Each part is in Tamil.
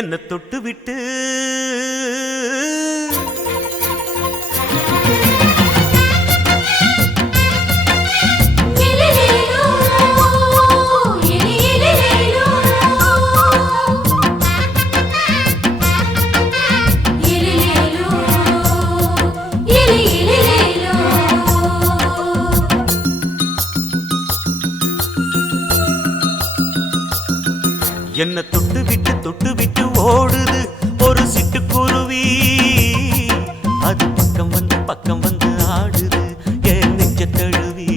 என்ன தொட்டு விட்டு என்ன தொட்டு விட்டு ஓடுது ஒரு சிட்டுக்குருவி. அது பக்கம் வந்து ஆடுது என் நெஞ்ச தழுவி.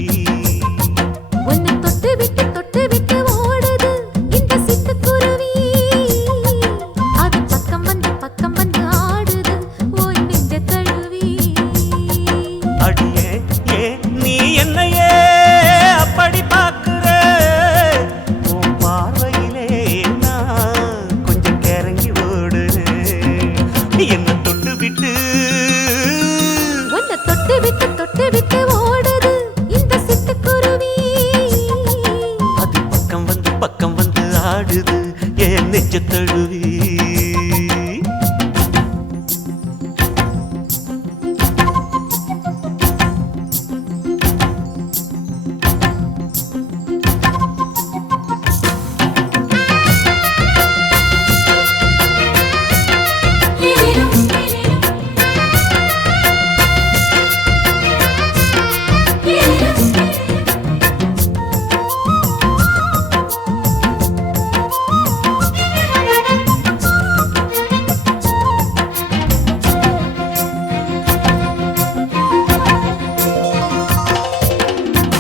உன்னை தொட்டு விட்டு ஓடுது இந்த சிட்டுக்குருவி. அது பக்கம் வந்து ஆடுது உன் நெஞ்ச தழுவி. அடியே ஏன் நீ என்னையே அப்படி பார்க்கிற? உன் பார்வையிலே நான் கொஞ்சம் கிறங்கி ஓடுறேன். என்ன தொட்டு விட்டு உன்னை தொட்டு விட்டு ஓடுது இந்த சிட்டுக்குருவி. அது பக்கம் வந்து ஆடுது என் நெஞ்ச தழுவி.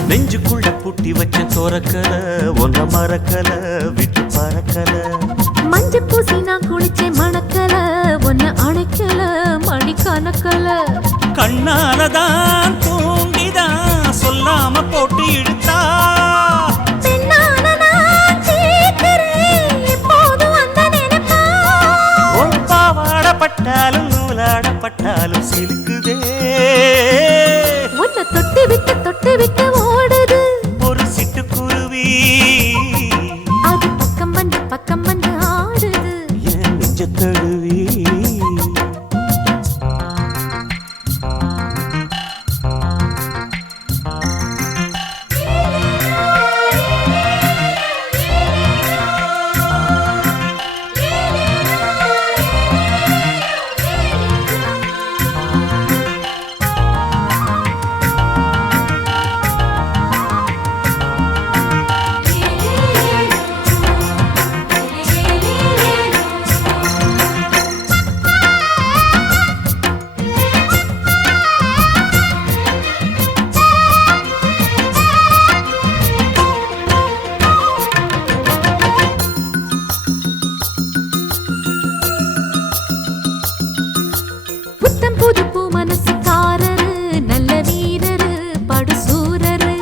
நெஞ்சுக்குள்ள பூட்டி வச்ச தோரக்கல ஒன்ன மறக்கல விட்டு பறக்கல. மஞ்ச பூசி நான் குளிச்சேன் மணக்கல ஒன்ன அணைக்கல மணி கணக்கல. கண்ணாலதான் தூங்கிதான் சொல்லாம போட்டு இழுத்தா. பெண்ணான நான் கேட்கிறேன் எப்போதும் அந்த நினைப்பா. ஒரு பாவாடப்பட்டாலும் நூலாடப்பட்டாலும் சிலுக்குதே. உன்னை தொட்டு விட்டு ஓடுது ஒரு சிட்டுக்குருவி. அது பக்கம் வந்து ஆடுது என் நெஞ்ச தழுவி. புத்தம் புது பூ மனசுக்காரரு நல்ல வீரரு படுசூரரு.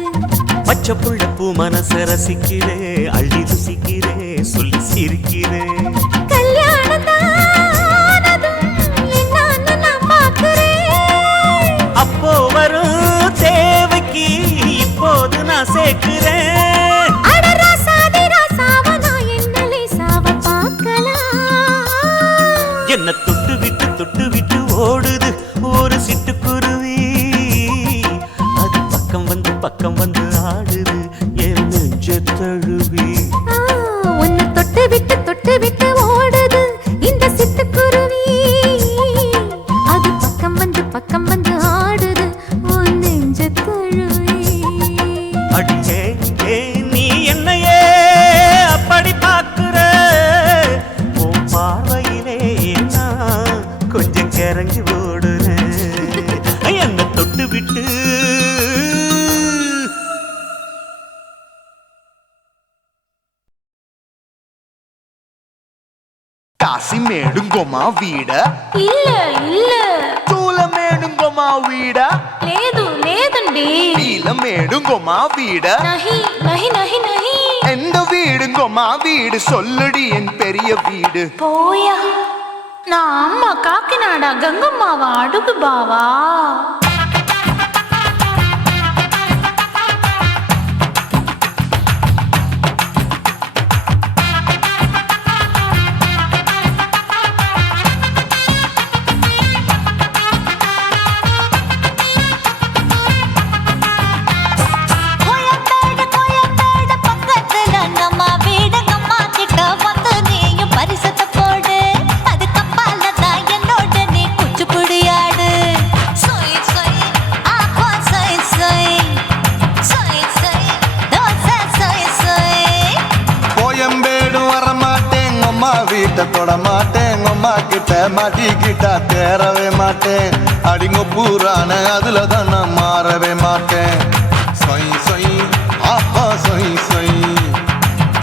பச்சை புள்ள பூ மனச ரசிக்கிறே அள்ளி ருசிக்கிறே சொல்லி சிரிக்கிறே. கல்யாணம் தானதும் என்னன்னு நான் பார்க்கிறேன். அப்போ வரும் தேவைக்கு இப்போது நான் சேர்க்கிறேன். அட ராசாதி ராசாவ நான் என்ன லேசாவ பார்க்கலாம். என்ன தொட்டு விட்டு ஓடுது ஒரு சிட்டுக்குருவி. அது பக்கம் வந்து ஆடுது என் நெஞ்ச தழுவி. உன்னை தொட்டு விட்டு ஓடுது இந்த சிட்டுக்குருவி. அது பக்கம் வந்து ஆடுது உன் நெஞ்ச தழுவி. அடியே ஏன் நீ என்னையே அப்படி பார்க்கிற? உன் பார்வையிலே நான் கொஞ்சம் கிறங்கி ஓடுறேன். என்ன தொட்டு விட்டு కాసి మేడుంగోమా వీడ இல்ல తూల మేడుంగోమా వీడ లేదండి నీల మేడుంగోమా వీడ నహి எந்த வீடுங்கோமா வீடு சொல்லுடி என் பெரிய வீடு. போயா நான் அம்மா காக்கிநாடா கங்கம்மாவா அடுகு பாவா. வீட்டை தொட மாட்டேன் அம்மா கிட்ட மாட்டிக்கிட்டா தேரவே மாட்டேன் அடிங்க பூரான அதுல தான் நான் மாறவே மாட்டேன் சொய் சொய் அப்பா சொய் சொய்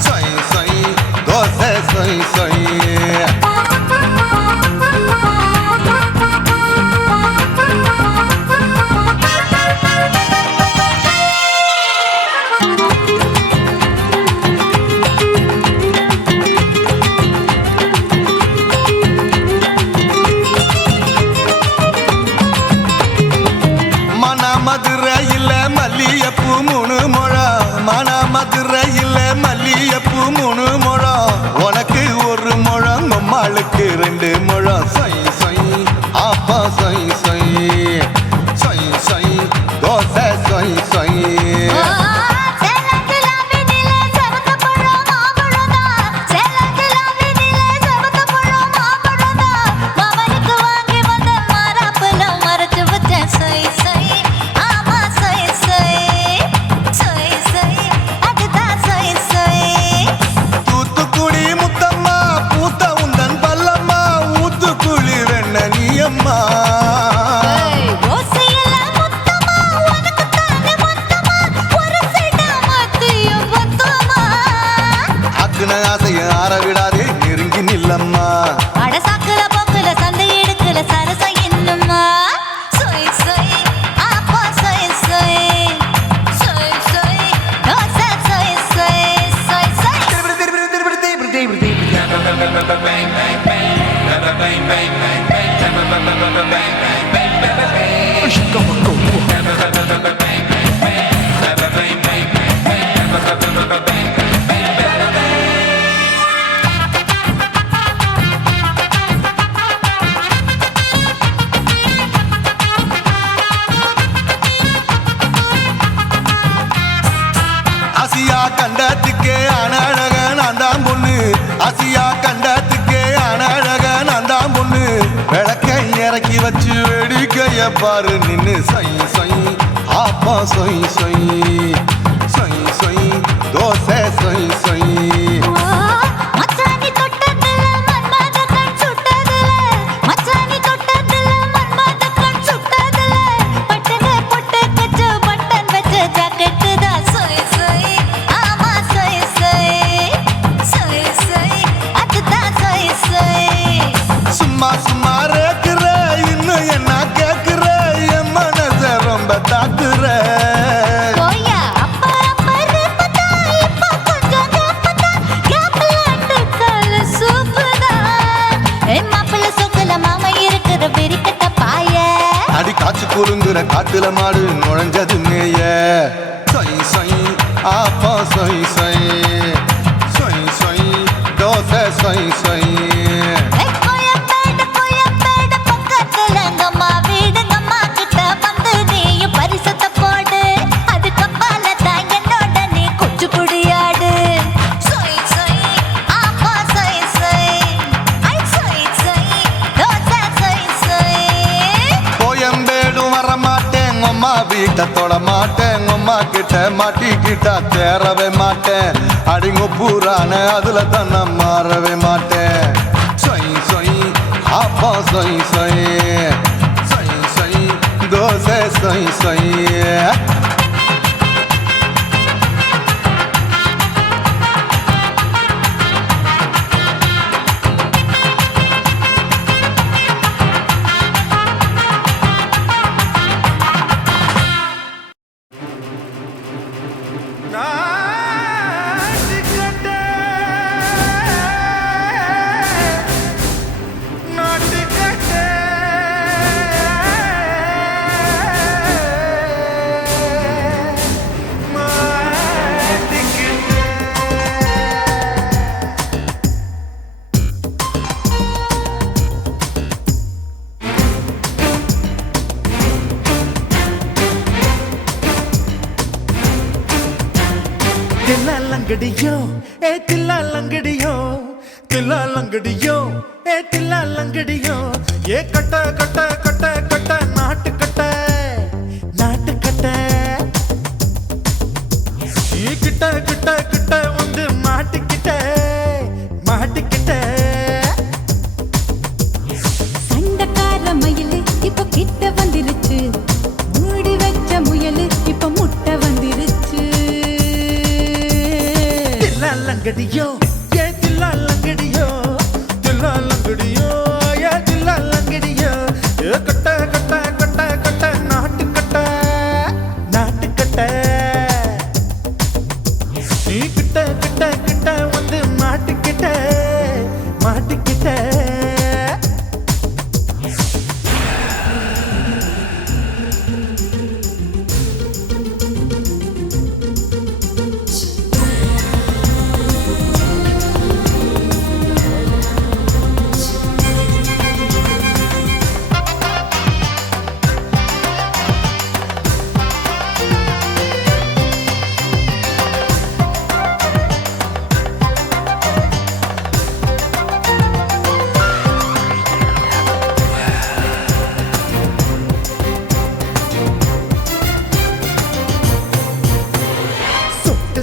சொய் சொய் தோசை சொய் சொய் மதுரையில் மல்லியப்பூ 3 முழம் மன மதுரையில் மல்லியப்பூ 3 முழம் உனக்கு 1 முழம் அம்மாளுக்கு 2 முழம் சொய் சொய் அப்பா சொய் சொய் சொய் சொய் தோசை சொய் சொய் ஆசைய ஆற விடாதே நெருங்கி நில்லம்மா அடசாக்குல போக்குல சந்தை எடுக்கல சரசம் இன்னுமா சொய் சொய் அப்பா சொய் சொய் சொய் சொய் தோசை சொய் சொய் சொய் சொய் ஆசியா கண்டத்துக்கே அனழக நான் தான் பொண்ணு ஆசியா கண்டத்துக்கே அனழக நான் தான் பொண்ணு விளக்கை இறக்கி வச்சு வேடிக்கைய பாரு நின்னு சொய் சொய் அப்பா சொய் சொய் சொய் சொய் தோசை சொய் சொய் சும்மா சும்மா ரேக்குற இன்னும் என்ன கேக்குற என் மனச ரொம்ப தாக்குற அடி காய்ச்சி குறுங்குற காட்டுல மாடு நுழைஞ்சது மேய சொய் சொய் அப்பா சொய் சொய் சொய் சொய் தோசை சொய் சொய் வீட்டை தொட மாட்டேன் அம்மா கிட்ட மாட்டிக்கிட்டா தேரவே மாட்டேன் அடிங்க பூரான அதுல தான் நான் மாறவே மாட்டேன் சொய் சொய் அப்பா சொய் சொய் சொய் சொய் தோசை சொய் சொய் தில்லாலங்கடியோ ஏ தில்லாலங்கடியோ தில்லாலங்கடியோ ஏ தில்லாலங்கடியோ ஏ கட்ட கட்ட கட்ட கட்ட நாட்டு கட்ட நாட்டு கட்ட கிட்ட கிட்ட கிட்ட வந்து மாட்டிக்கிட்ட மாட்டிக்கிட்ட லங்கடியோ ஏ தில்லா லங்கடியோ தில்லா லங்கடியோ ஏ தில்லா லங்கடியோ ஏ கட்ட கட்ட கட்ட கட்ட நாட்டு கட்ட நாட்டு கட்ட நீ கிட்ட கிட்ட கிட்ட வந்து மாட்டிக்கிட்ட மாட்டிக்கிட்ட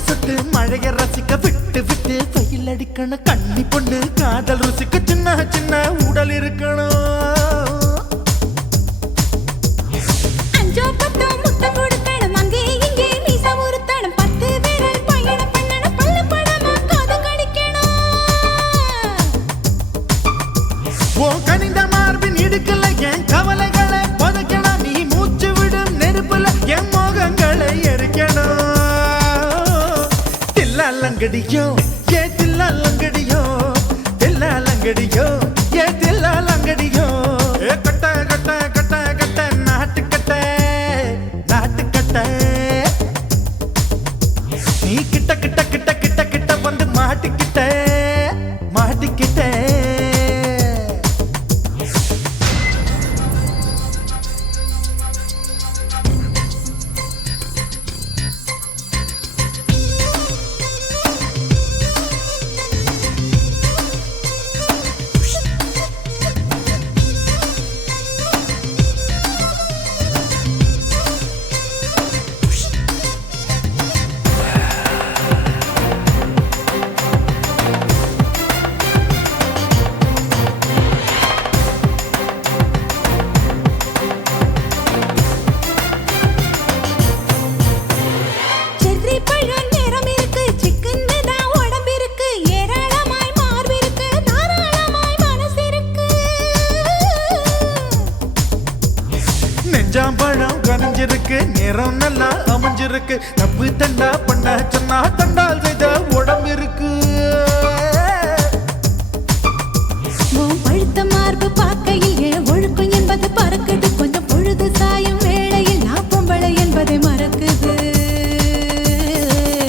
சுட்டு மழைய ரசிக்க விட்டு விட்டு வெயில் அடிக்கணும் கண்ணி பொண்ணு காதல் ருசிக்க சின்ன சின்ன உடல் இருக்கணும் ஓ கனிந்த மார்பின் இடுக்கல என் கவலைகளை புதைக்கணும் நீ மூச்சு விடும் நெருப்புல என் மோகங்களை எரிக்கணும் தில்லாலங்கடியோ ஏ தில்லாலங்கடியோ தில்லாலங்கடியோ ஏ தில்லாலங்கடியோ ஏ கட்ட கட்ட கட்ட கட்ட நாட்டு கட்ட நாட்டு கட்ட நீ கிட்ட கிட்ட கிட்ட கிட்ட கிட்ட வந்து மாட்டிக்கிட்ட மாட்டிக்கிட்ட நெஞ்சாம்பழம் கனிஞ்சிருக்கு நேரம் நல்லா அமைஞ்சிருக்கு தப்பு தண்டா பண்ண சொன்னா தண்டால் செய்த உடம்பு இருக்கு பழுத்த மார்பு பார்க்கையில் என் ஒழுக்கம் என்பது பறக்குது கொஞ்சம் பொழுது சாயும் வேளையில் நான் பொம்பளை என்பதை மறக்குது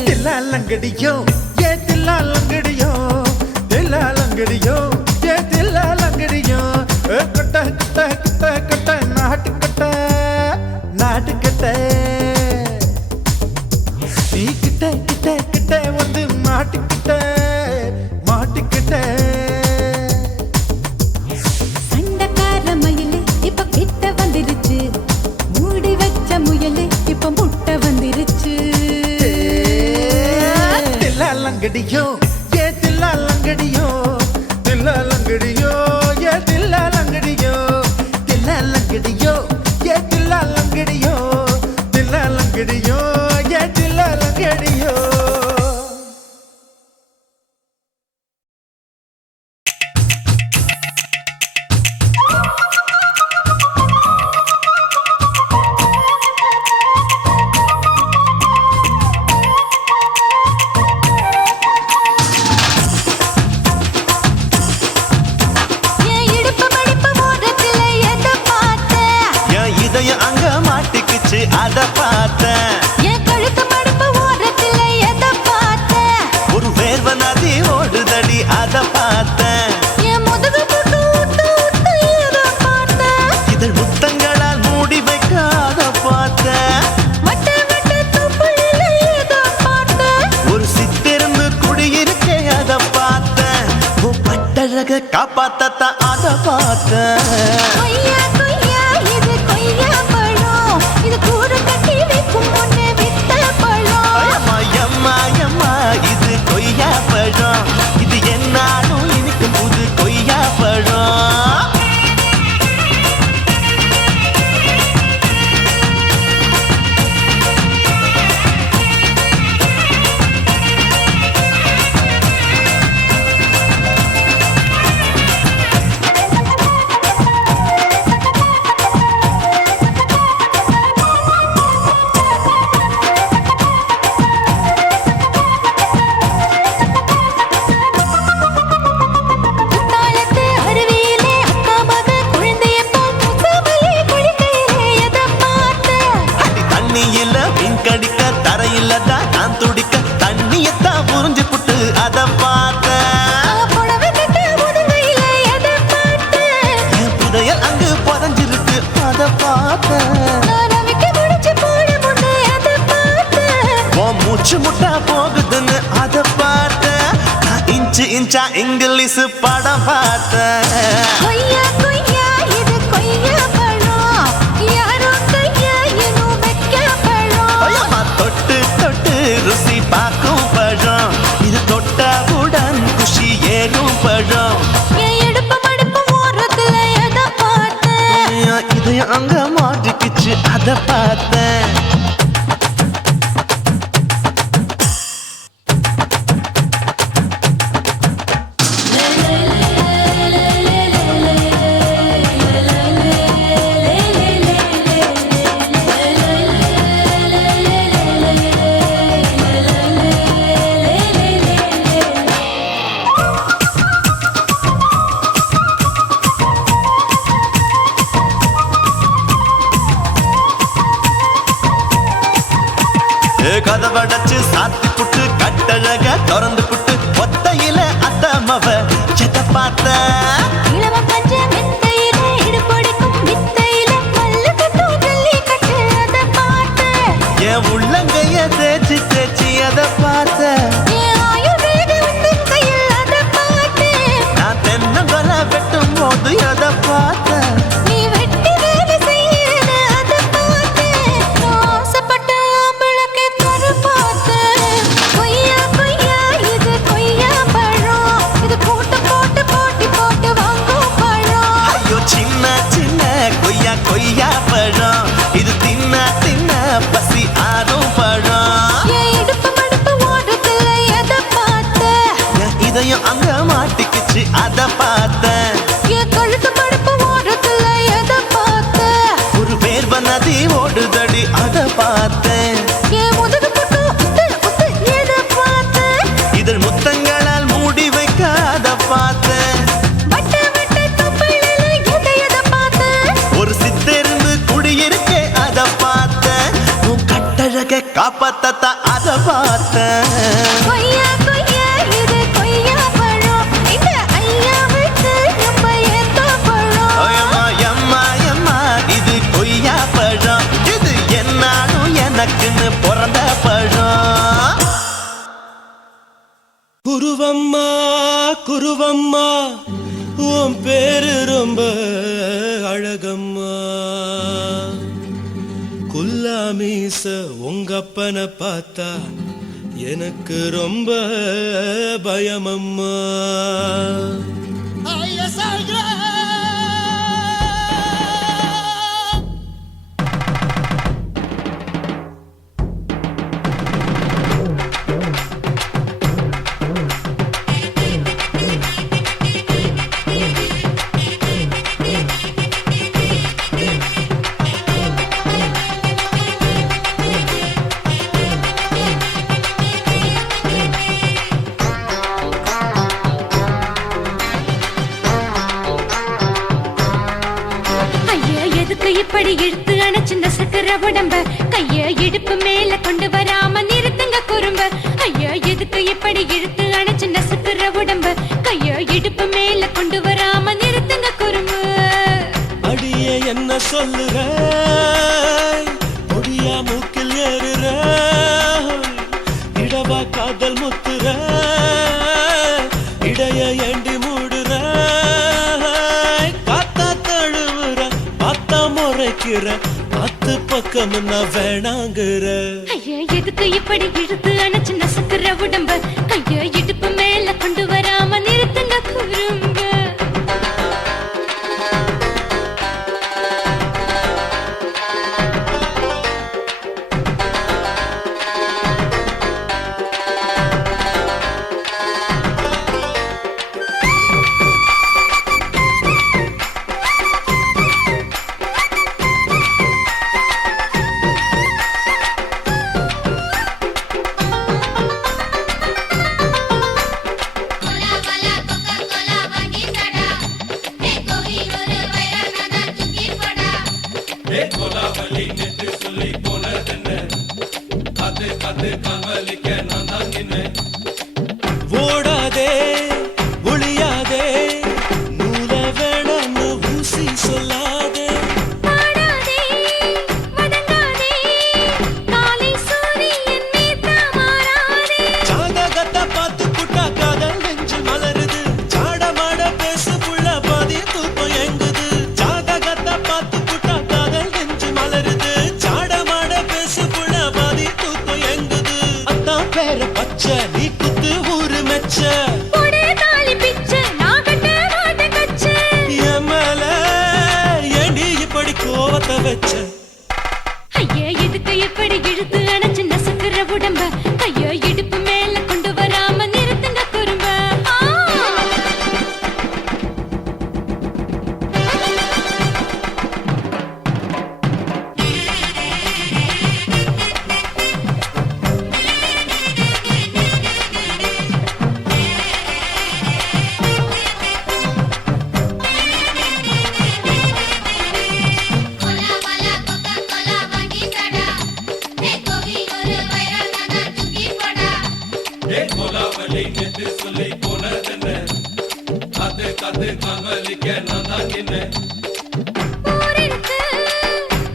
தில்லாலங்கடியோ ஏ தில்லாலங்கடியோ தில்லாலங்கடியோ ஏ தில்லாலங்கடியோ கட்ட கட்ட கட்ட கட்ட நாட்டு கட்ட நாட்டு கட்ட நீ கிட்ட கிட்ட கிட்ட வந்து மாட்டிக்கிட்ட மாட்டிக்கிட்ட சண்டக்கார மயிலு இப்ப கிட்ட வந்துருச்சு மூடி வச்ச முயலு இப்ப முட்டை வந்துருச்சு தில்லாலங்கடியோ ஏ தில்லாலங்கடியோ தில்லாலங்கடியோ ஏ தில்லாலங்கடியோ தில்லாலங்கடியோ ஏ தில்லாலங்கடியோ தில்லாலங்கடியோ ஏ தில்லாலங்கடியோ என் இடுப்பு மடிப்பு ஓரத்துல எதை பார்த்தேன் என் இதயம் அங்க மாட்டிக்கிச்சு அத பார்த்தேன் என் கழுத்து மடிப்பு ஓரத்துல எதை பார்த்தேன் ஒரு வேர்வ நதி ஓடுதடி அத பார்த்தேன் என் முதுகு புட்டு விட்டு விட்டு எதை பார்த்தேன் இதழ் முத்தங்களால் மூடி வைக்க அத பார்த்தேன் வட்ட வட்ட துப்புல எதை பார்த்தேன் ஒரு சித்திரம்பு குடியிருக்கே அத பார்த்தேன் உன் பட்டழக காப்பாத்தத்தான் அத பார்த்தேன் கொய்யா கொய்யா இது கொய்யா பழம் இது கூறு கட்டி வைக்கும் முன்னே வித்த பழம் அம்மா எம்மா எம்மா இது கொய்யா பழம் இது என்னாலும் இனிக்கும் புது கொய்யா பழம் பார்த்தேன். நான் ரவிக்க முடிச்சு போட முன்னே அதை பார்த்தேன். உன் மூச்சு முட்டா போகுதுன்னு அத பார்த்தேன். நான் இன்ச்சு இன்ச்சா இங்கிலீஷ் படம் பார்த்தேன். கொய்யா கொய்யா இது கொய்யா பழம், யாரோ கையா இன்னும் வைக்க பழம். ஐயம்மா, தொட்டு தொட்டு ருசி பார்க்கும் பழம். இது தொட்டவுடன் குஷி ஏறும் பழம். என் இடுப்பு மடுப்பு ஓரத்துல எதை பார்த்தேன். இதையும் அங்க மாட்டிக்கிச்சு அத பார்த்தேன். கதவடைச்சு சாத்தி புட்டு கட்டழக திறந்து புட்டு ஒத்தையில அத்தமவ செத்த பார்த்த. இளவம் பஞ்ச மெத்தையில இடுப்பொடிக்கும் வித்தையில மல்லு கட்டும் ஜல்லி கட்டு அதை பார்த்தேன். என் உள்ளங்கைய தேய்ச்சி தேய்ச்சி அத பார்த்த. என் ஆயுர்வேத உந்தன் கையில் அதை பார்த்தேன். நான் தென்னங்கொலை வெட்டும் போது அத பார்த்த. நீ வெட்டி வேலை செய்யறது அதை பார்த்தேன். நான் ஆசைப்பட்ட ஆம்பளுக்கு தர பார்த்தேன். கொய்யா கொய்யா இது கொய்யா பழம், இது கூட்டு போட்டு போட்டி போட்டு வாங்கும் பழம். ஐயோ சின்ன சின்ன கொய்யா கொய்யா பழம். இது தின்ன தின்ன பசி ஆறும் பழம். என் இடுப்பு மடுப்பு ஓரத்துல எதை பார்த்தேன். என் இதயம் அங்க மாட்டிக்கிச்சு அத பார்த்தேன். என் கழுத்து மடுப்பு ஓரத்துல எதை பார்த்தேன். ஒரு வேர்வ நதி ஓடுதடி அத பார்த்தேன். என் முதுகு பக்கம் உத்து உத்து எதை பார்த்தேன். இதழ் முத்தங்களால் மூடி வைக்க அத பார்த்தேன். வட்ட வட்ட தொப்பையில எதை பார்த்தேன். ஒரு சித்தெருந்து குடியிருக்க அத பார்த்தேன். உன் கட்டழக காப்பாத்தத்த அத பார்த்தேன். கொய்யா கொய்யா இது கொய்யா பழம், இந்த ஐயாவுக்கு ரொம்ப ஏத்த பழம். ஐயம்மா, எம்மா, எம்மா, இது கொய்யா பழம். இது என்னாலும் எனக்குன்னு பிறந்த பழம். குருவம்மா குருவம்மா உன் பேரு ரொம்ப அழகம்மா. குல்லாமீச உங்க அப்பனை பார்த்தா எனக்கு ரொம்ப பயமம்மா. ஐயா எதுக்கு இப்படி இழுத்து அணைச்சிந்த சக்கர உடம்ப, கைய இடுப்பு மேல கொண்டு வராம நிறுத்துங்க குறும்ப. ஐயா எதுக்கு இப்படி இழுத்து அணைச்சிந்த சக்கர உடம்ப, கைய இடுப்பு மேல கொண்டு வராம நிறுத்துங்க குறும்ப. அடியே என்ன சொல்லுற, ஒடியா மூக்கில் ஏறுற, இடவா காதல் முத்துற, இடைய ஏண்டி மூடுற, காத்தா தழுவுற, பார்த்தா முறைக்கிற, பத்து பக்கம் நான் வேணாங்குற. ஐயா எதுக்கு இப்படி இழுத்து அணைச்சு நசுக்குற உடம்ப, கைய இடுப்பு மேல கொண்டு வராம நிறுத்துங்க குறும்ப. வச்ச ஐயா எதுக்கு இப்படி இழுத்து அணைச்சு நசுக்கிற உடம்ப ஐயா இடுப்பு மேல கொண்டு வராம நிறுத்துங்க குறும்ப ஊரிருக்கு,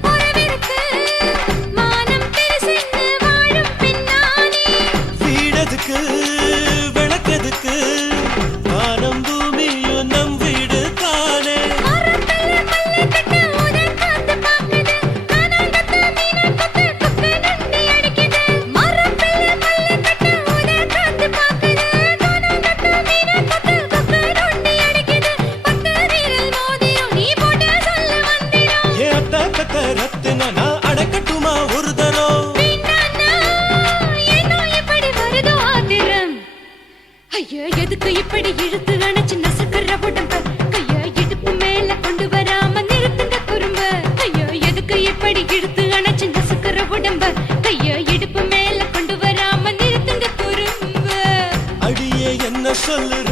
உறவிருக்கு, மானம் பெருசென்று வாழும் பின்னானே. வீடதுக்கு விளக்கதுக்கு வானம் பூமியும் நம் வீடு தானே மரத்துல மல்லு கட்டு உதன் காத்து பாக்குது. கானாங்கத்து மீனாங்கத்து குக்கு நண்டி அடிக்குது. மரத்துல மல்லு கட்டு உதன் காத்து பாக்குது. கானாங்கத்து மீனாங்கத்து குக்கு நண்டி அடிக்குது. பத்து வீரல் மோதிரம் நீ போட்ட சொல்ல வந்திடும். ஏ அத்த கத்த ரத்தின நான் அடக்கட்டுமா ஒரு தரம் வீணானா, ஏனோ இப்படி வருதோ ஆத்திரம்? ஐயா எதுக்கு இப்படி இழுத்து அணைச்சு நசுக்கிற உடம்ப கையா இடுப்பு மேல கொண்டு வராம நிறுத்துங்க குறும்ப ஐயா எதுக்கு இப்படி இழுத்து அணைச்சு நசுக்கிற உடம்ப கையா இடுப்பு மேல கொண்டு வராம நிறுத்துங்க குறும்ப அடியே என்ன சொல்லுற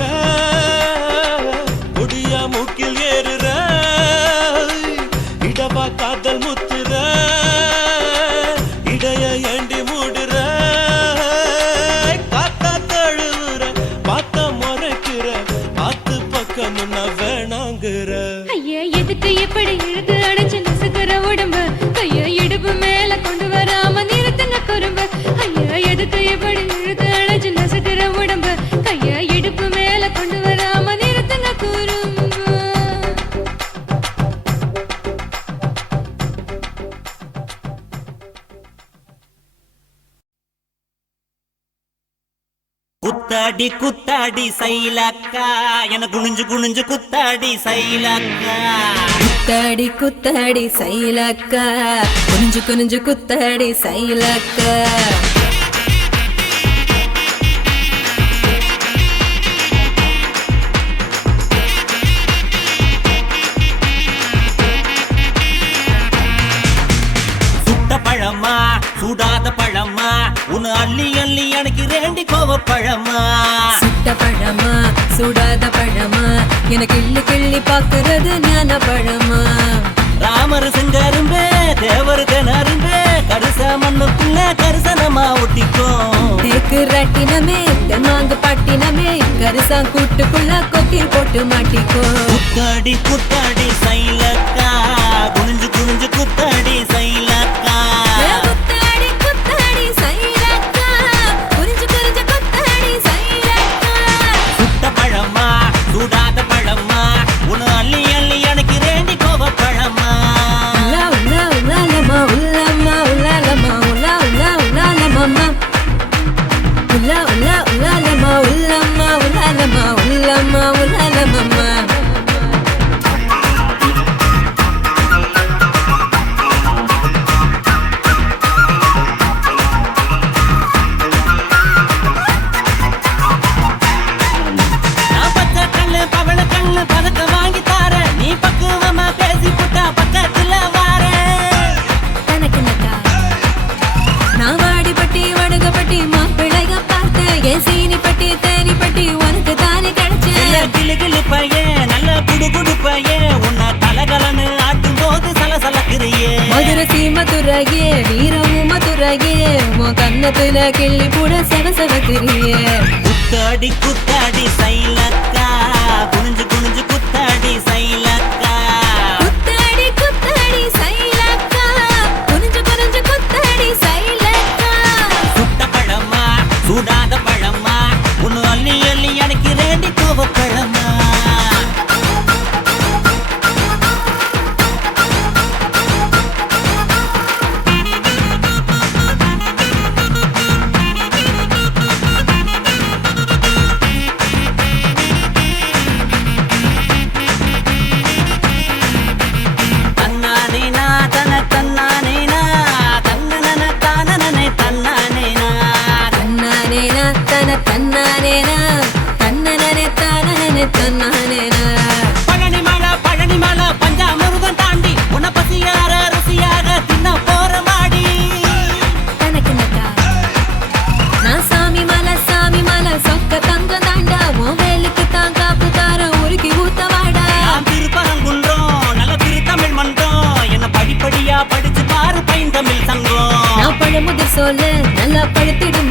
முடியா மூக்கில் ஏறுற இடவா காதல் முத்துற இடைய ஏண்டி மூடுற காத்தா தழுவுற பார்த்த முறைக்கிற ஆத்து பக்கம் நான் வேணாங்குற ஐயா எதுக்கு இப்படி இழுத்து அணைச்சு நசுக்கிற உடம்ப கையா இடுப்பு மேல கொண்டு வராம நிறுத்துங்க குறும்ப ஐயா எதுக்கு இப்படி இழுத்து அணைச்சு நசுக்கிற உடம்ப கையா இடுப்பு மேல கொண்டு வராம நிறுத்துங்க குறும்ப குத்தாடி குத்தாடி சைலக்கா என குனிஞ்சு குனிஞ்சு குத்தாடி சைலக்கா குத்தாடி குத்தாடி சைலக்கா குனிஞ்சு குனிஞ்சு குத்தாடி சைலக்கா சுட்ட பழமா சுடாத பழமா உன் அள்ளி அள்ளி எனக்கு ரெண்டி கோவ பழமா சுட்ட பழமா சுடாத பழமா எனக்கு கிள்ளி கிள்ளி பாக்குறது ஞான பழமா ராமர் செங்கரும்பே தேவர் தெனரும்பே கருச மண்ணுக்குள்ள கரிசனமா ஒட்டிக்கும் தேக்கு ராட்டினமே தெம்மாங்கு பாட்டினமே கரிசாங் கூட்டுக்குள்ள கொக்கி போட்டு மாட்டிக்கோ குத்தாடி குத்தாடி சைலக்கா குனிஞ்சு குனிஞ்சு குத்தாடி சைலக்கா குத்தாடி குத்தாடி சைலக்கா குனிஞ்சு குனிஞ்சு குத்தாடி சைலக்கா சுட்ட பழமா சுடாத பழமா உன் அள்ளி அள்ளி எனக்கு ரெண்டி கோவ பழமா உலா உலா உலாலமா உலாமா உலாலமா உலா உலா உலாலமா உலா உலா உலாலமா உலாமா உலாலமா உலாமா உலாலமா நான் பச்சை கண்ணு பவள கண்ணு பதக்க வாங்கி தார நீ பக்குவமா பேசி புட்டா பக்கத்துல வார தனக்கு நக்கா நான் வாடிப்பட்டி வடுகப்பட்டி மாப்பிள்ளைக பார்த்தேன் என் சீனிப்பட்டி தேனிப்பட்டி உனக்கு தானே கிடைச்சேன் கிளு கிளு பையன் நல்ல குடு குடு பையன் உன்னை கலகலன்னு ஆட்டும் போது சலசலக்குறியே மதுரை சீமதுரையே வீரமும் மதுரையே உன் கண்ணத்துல கிள்ளி கூட செவசவக்கிறியே குத்தாடி குத்தாடி சைலக்கா குனிஞ்சு குனிஞ்சு குத்தாடி சைலக்கா குத்தாடி குத்தாடி சைலக்கா குனிஞ்சு குனிஞ்சு குத்தாடி சைலக்கா சுட்ட பழமா சுடாத பழமா உன்னு அள்ளி அள்ளி எனக்கு ரெண்டி கோவ பழமா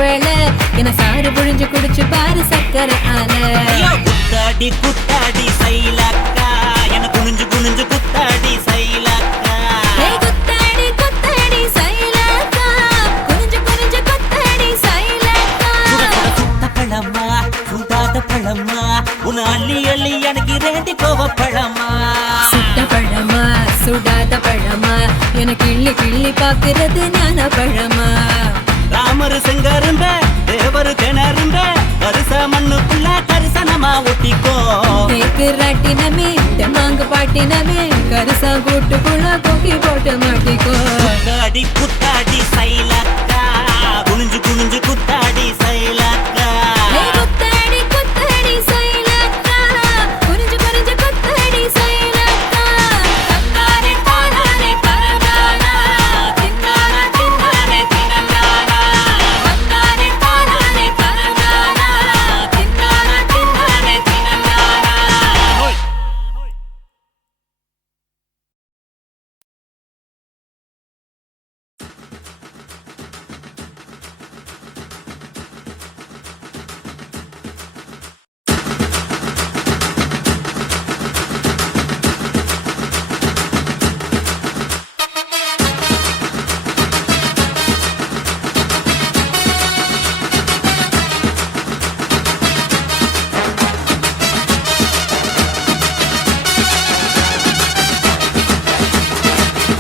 வேளை என சாறு புழிஞ்சு குடிச்சு பாரு சக்கரை ஆல. குத்தாடி குத்தாடி சைலக்கா என குனிஞ்சு குனிஞ்சு குத்தாடி சைலக்கா. குத்தாடி குத்தாடி சைலக்கா குனிஞ்சு குனிஞ்சு குத்தாடி சைலக்கா. சுத்த பழமா சுடாத பழமா உன் அள்ளி அள்ளி எனக்கு ரெண்டு கோவ பழமா. சுட்ட பழமா சுடாத பழமா எனக்கு கிள்ளி கிள்ளி பாக்குறது ஞான பழமா. ராமரு செங்கரும்ப தேவரு திணறும்ப கரிச மண்ணுக்குள்ள கரிசனமா ஒட்டிக்கோ. தேக்கு ராட்டினமே தெம்மாங்கு பாட்டினமே கரிசா கூட்டுக்குள்ள கொக்கி போட்டு மாட்டிக்கோ. குத்தாடி குத்தாடி சைலக்கா குனிஞ்சு குனிஞ்சு குத்தாடி சைலக்கா. குத்தாடி குத்தாடி சைலக்கா குனிஞ்சு குனிஞ்சு குத்தாடி சைலக்கா. தந்தாரே தானாரே தரதானா தின்னானா தின்னானே தினந்தானா. தந்தாரே தானாரே தரதானா தின்னானா தின்னானே தினந்தானா.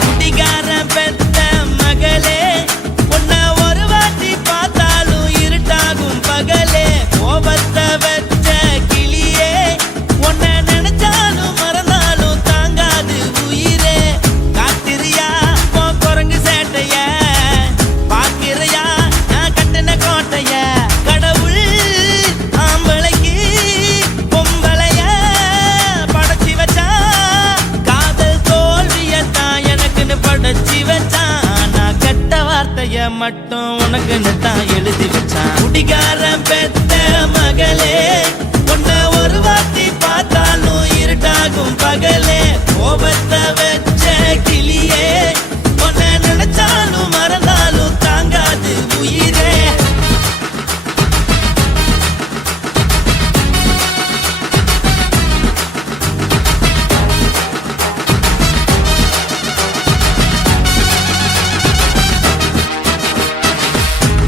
குடிகாரன் பெத்த மகளே உன்னை ஒரு வாட்டி பார்த்தாலும் இருட்டாகும் பகலே. கோபத்தை வச்ச கிளியே உன்னை நினைச்சாலும் மறந்தாலும் தாங்காது உயிரே. காத்திரியா உன் குரங்கு சேட்டைய பாக்கிறையா நான் கட்டின கோட்டைய. கடவுள் ஆம்பளைக்கு பொம்பளைய படைச்சி வச்சா காதல் தோல்வியத்தான் எனக்குன்னு படைச்சி வச்சான். நான் கெட்ட வார்த்தைய மட்டும் உனக்குன்னு தான் எழுதி வச்சான். குடிகாரன் பெத்த மகளே உன்னை ஒரு வாட்டி பார்த்தாலும் இருட்டாகும் பகலே. கோபத்தை வச்ச கிளியே உன்னை நினைச்சாலும் மறந்தாலும் தாங்காது உயிரே.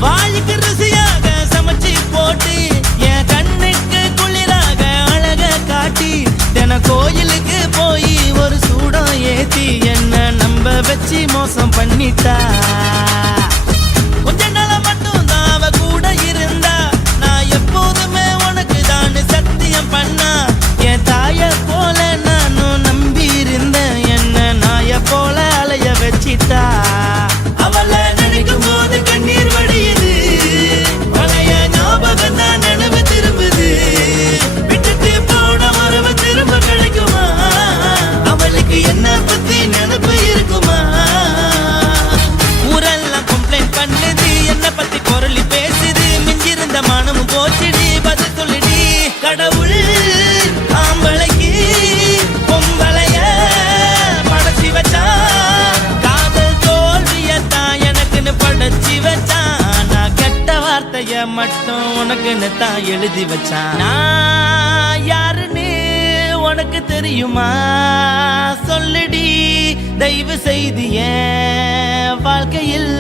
வாய்க்கு ருசியாக சமைச்சு போட்டு என் கண்ணுக்கு குளிராக அழக காட்டி தின கோயிலுக்கு போய் ஒரு சூடம் ஏத்தி என்ன நம்ப வச்சு மோசம் பண்ணிட்டா. கொஞ்ச நாள மட்டும் தான் அவ கூட இருந்தா நான் எப்போதுமே உனக்கு தான் சத்தியம் பண்ணா. என் தாய போல நானும் நம்பி இருந்தேன் என்ன நாய போல அலைய வச்சிட்டா. அவளை நினைக்கும் போது கண்ணீர் வடியுது பழைய ஞாபகம் தான் நினைவு திரும்புது. விட்டுட்டு போன உறவு திரும்ப கிடைக்குமா அவளுக்கு என்ன பத்தி நினைப்பு இருக்குமா. ஊரெல்லாம் கம்ப்ளைண்ட் பண்ணுது என்ன பத்தி குரலி பேசுது. மிஞ்சிருந்த மனமும் போச்சுடி பதில் சொல்லிடி. கடவுள் ஆம்பளைக்கு பொம்பளைய படைச்சி வச்சா காதல் தோல்வியத்தான் எனக்குன்னு படைச்சி வச்சான். நான் கெட்ட வார்த்தைய மட்டும் உனக்குன்னு தான் எழுதி வச்சான். நான் யாருன்னு உனக்கு தெரியுமா சொல்லுடி தயவு செய்து என் வாழ்க்கையில்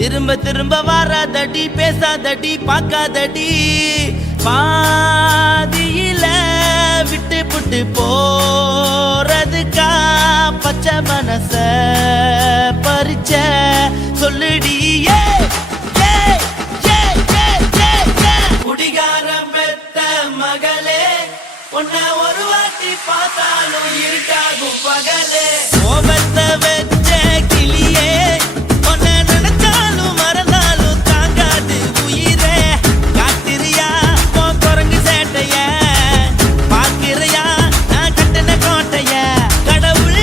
திரும்ப திரும்ப வராதடி பேசாதடி பார்க்காதடி. பாதியில விட்டு புட்டு போறதுக்கா பச்சை மனச பறிச்ச சொல்லுடி. குடிகாரம் பெத்த மகளே உன்னை ஒரு வாட்டி பார்த்தாலும் இருட்டாகும் பகலே. கோபத்தை வச்ச கிளியே உன்னை நினைச்சாலும் மறந்தாலும் தாங்காது உயிரே. காத்திரியா உன் குரங்கு சேட்டைய பாக்கிறையா நான் கட்டின கோட்டைய. கடவுள்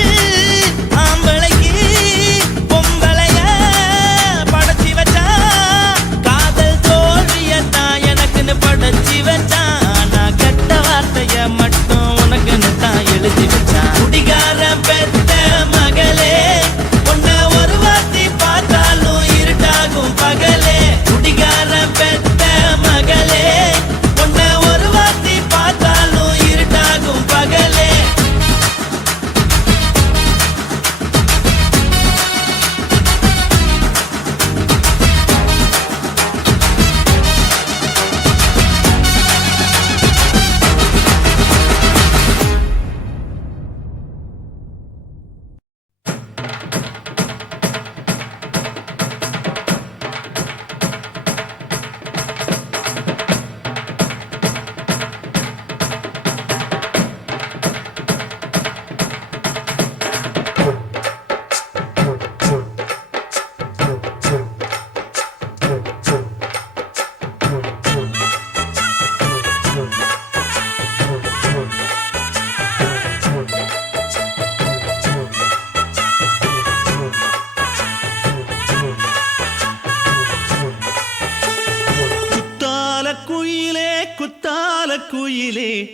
ஆம்பளைக்கு பொம்பளைய படைச்சி வச்சா காதல் தோல்வியத்தான் எனக்குன்னு படைச்சி வச்சான். நான் கெட்ட வார்த்தைய மட்டும் உனக்குன்னு தான் எழுதி வச்சான். குடிகாரன் பெத்த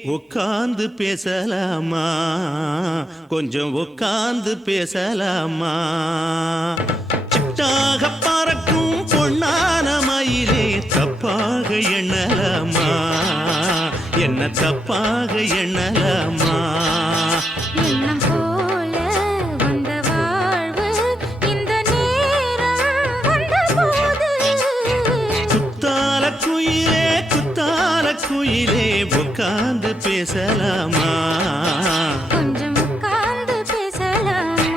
உட்கார்ந்து பேசலாமா கொஞ்சம் உட்கார்ந்து பேசலாமா சிட்டாக பறக்கும் பொன்னான மயிலே தப்பாக எண்ணலாமா என்ன தப்பாக எண்ணலாமா எண்ணம் போல வந்த வாழ்வு இந்த நேரம் வந்தபோது குத்தால குயிலே உட்கார்ந்து பேசலாமா கொஞ்சம் உட்கார்ந்து பேசலாமா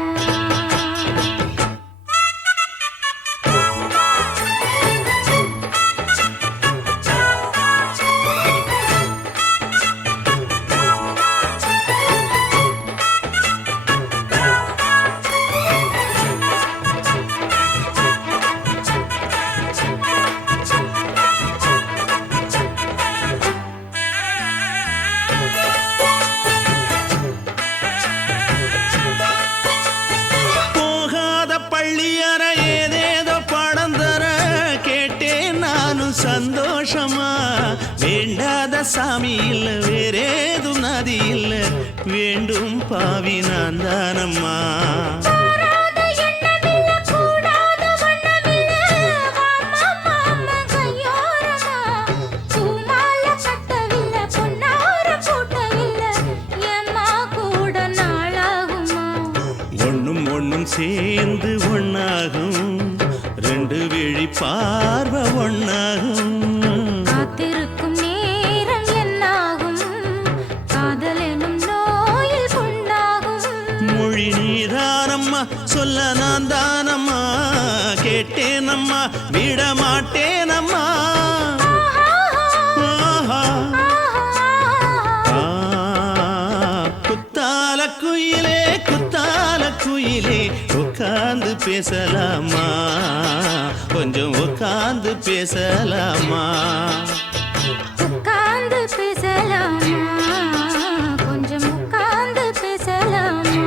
சந்தோஷமா வேண்டாத சாமி இல்ல வேறேதும் நதி இல்ல வேண்டும் பாவி நான் தானம்மா ஒண்ணும் ஒண்ணும் சேர்ந்து ஒண்ணாகும் ரெண்டு விழி பார்வை ஒண்ணாகும் காத்திருக்கும் நேரம் என்னாகும் காதல் எனும் நோயில் புண்ணாகும் மொழி நீதானம்மா சொல்ல நான் தானம்மா கேட்டேனம்மா விட மாட்டேனம்மா குத்தால குயிலே உட்கார்ந்து பேசலாமா கொஞ்சம் உட்கார்ந்து பேசலாமா உட்கார்ந்து பேசலாமா கொஞ்சம் உட்கார்ந்து பேசலாமா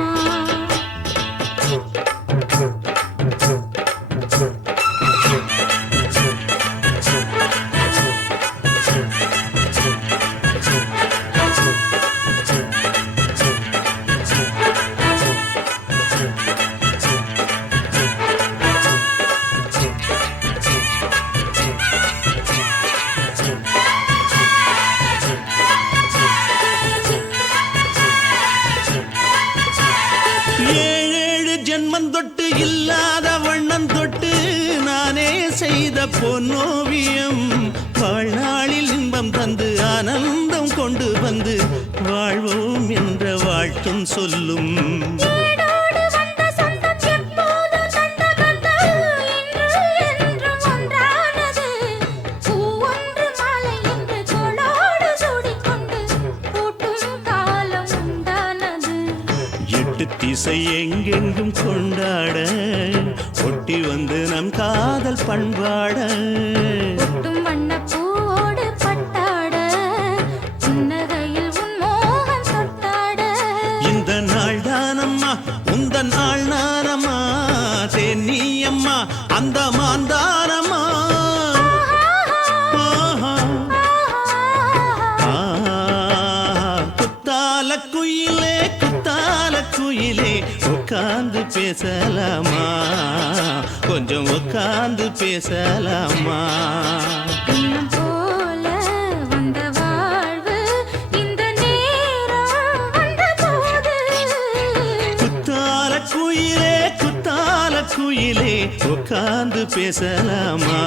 தொட்டு இல்லாத வண்ணம் தொட்டு நானே செய்த பொன்னோவியம் வாழ்நாளில் இன்பம் தந்து ஆனந்தம் கொண்டு வந்து வாழ்வோம் என்ற வாழ்த்தும் சொல்லும் திசை எங்கெங்கும் கொண்டாட ஒட்டி வந்து நம் காதல் பண்பாட வண்ணப்பூவோடு பட்டாட புன்னகையில் உன் மோகம் தொட்டாட இந்த நாள் தானம்மா உந்த நாள் நானம்மா தென்னியம்மா அந்த மாந்தானம்மா குயிலே உட்கார்ந்து பேசலாமா கொஞ்சம் உட்கார்ந்து பேசலாமா எண்ணம் போல வந்த வாழ்வு இந்த நேரம் வந்தபோது குத்தால குயிலே உட்கார்ந்து பேசலாமா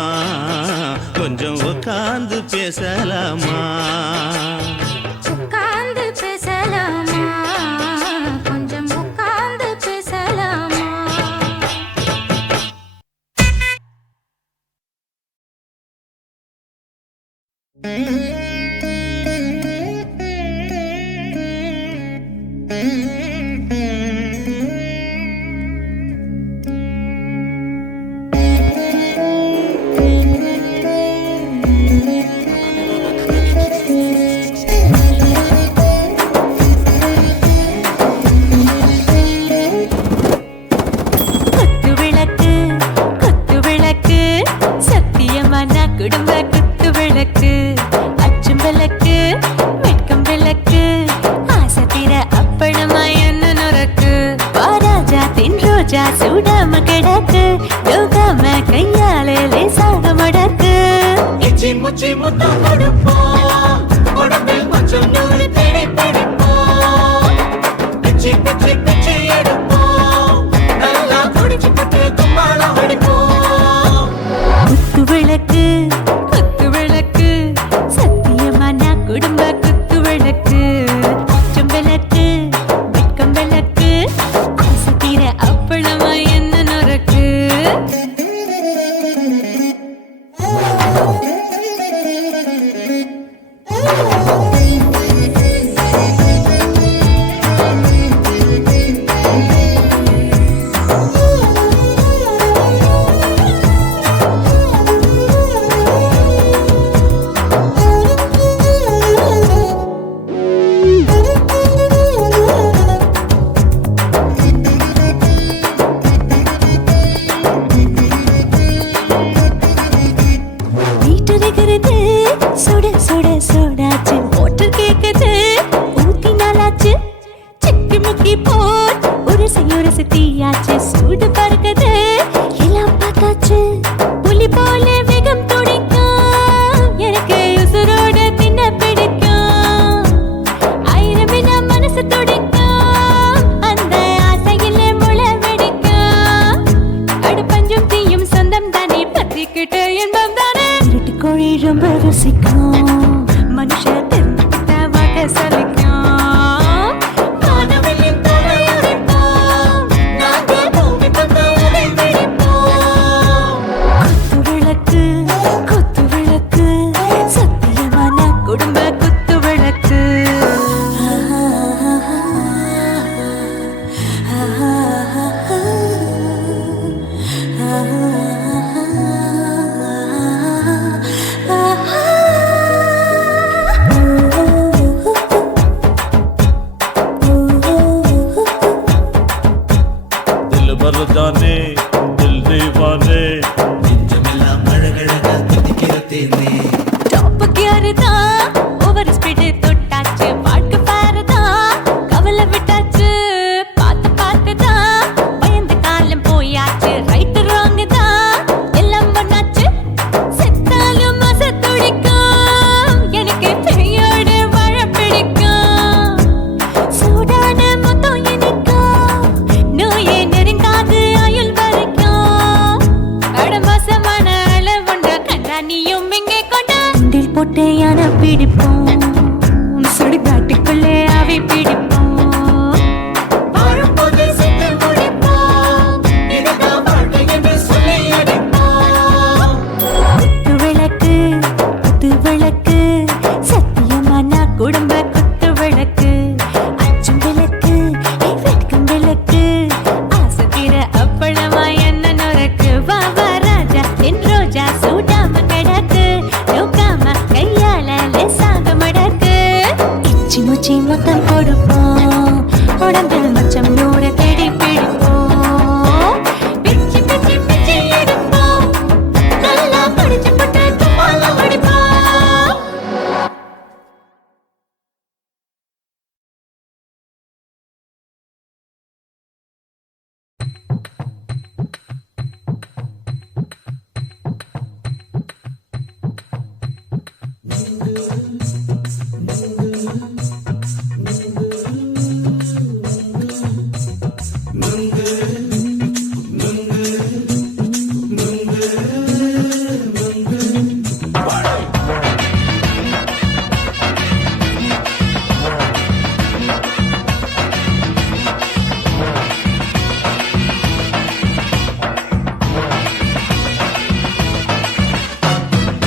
கொஞ்சம் உட்கார்ந்து பேசலாமா உட்கார்ந்து பேசலாமா கொஞ்சம் உட்கார்ந்து பேசலாமா ரோஜா சூடாம கிடக்கு யோகாம கையாலே லேசாக மடக்கு இச்சி முச்சி முத்தம் கொடுப்போம் உடம்பில் மச்சம் நூறு தேடி பிடிப்போம் பிச்சி பிச்சி பிச்சி எடுப்போம் நல்லா குடிச்சு பட்டு கும்மாளம் அடிப்போம் குத்து விளக்கு சத்தியமா நான் குடும்ப குத்து விளக்கு பச்சம் விளக்கு வெட்கம் விளக்கு ஆசை தீர அப்பளமா என்ன நொறுக்கு வீட்டுருகிறது சுட சுட சூடாச்சு மோட்டர் கேக்குது ஊத்தி நாளாச்சு சிக்கி முக்கி போல் உரசி தீயாச்சு சூடு பறக்குது எல்லாம் பார்த்தாச்சு புலி போல வேகம் துடிக்கும் எனக்கு உசுரோட தின்ன பிடிக்கும் ஆயிரம் மனசு துடிக்கும் அந்த ஆசையில முளை வெடிக்கும் அடு பஞ்சும் தீயும் சொந்தம் தானே பத்திக்கிட்டு என்பம் தானே இருட்டு கோழி ரொம்ப ருசிக்கும் மனுஷ தெரிஞ்சுக்கிட்ட வாட்ட சலிக்கும் வானவெளியின் தலையுடைப்போம் நாங்கள் பூமி பந்து அதை வெடிப்போம் குத்து விளக்கு சத்தியமான குடும்ப குத்து விளக்கு दिल भर जाने दिल दीवाने நெஞ்சமெல்லாம் அழகழகா தித்திக்கிற தேனே டாப் கியர் தான் ஓவர் ஸ்பீட் தொட்டாச்சு வாழ்க்கை பாரு தான் கவலை விட்டாச்சு பார்த்து தான் பயந்து காலம் போயாச்சு ரைட் ராங் தான் எல்லாம் பண்ணாச்சு செத்தாலும் மச துடிக்கும் எனக்கு பெரியோடு வாழ பிடிக்கும் சூடான மொத்தம் எனக்கும் நோயே நெருங்காது ஆயுள் வரைக்கும் கடமசமான அளவுண்ட கண்டா நீயும் இங்கே கொண்டா உண்டில் போட்டு யானை பிடிப்போம் சுடுகாட்டுக்குள்ளே அவை பிடிப்போம் வாழும்போது செத்து முடிப்போம் இதுதான் வாழ்க்கை என்று சொல்லி அடிப்போம் குத்து விளக்கு சத்தியமான குடும்ப குத்து விளக்கு அச்சும் விளக்கு வெட்கும் விளக்கு ஆசை தீர அப்பளமா என்ன நொறுக்கு வா வா ராஜா என் ரோஜா சூடாம கிடக்கு யோகாம கையால லேசாக மடக்கு இச்சி முச்சி மொத்தம் கொடுப்போம் உடம்பில் மச்சம் நூறு தேடி பிடிப்போம் பிச்சி பிச்சி பிச்சி எடுப்போம் நல்லா படிச்சு பட்டு கும்மாளம் அடிப்போம்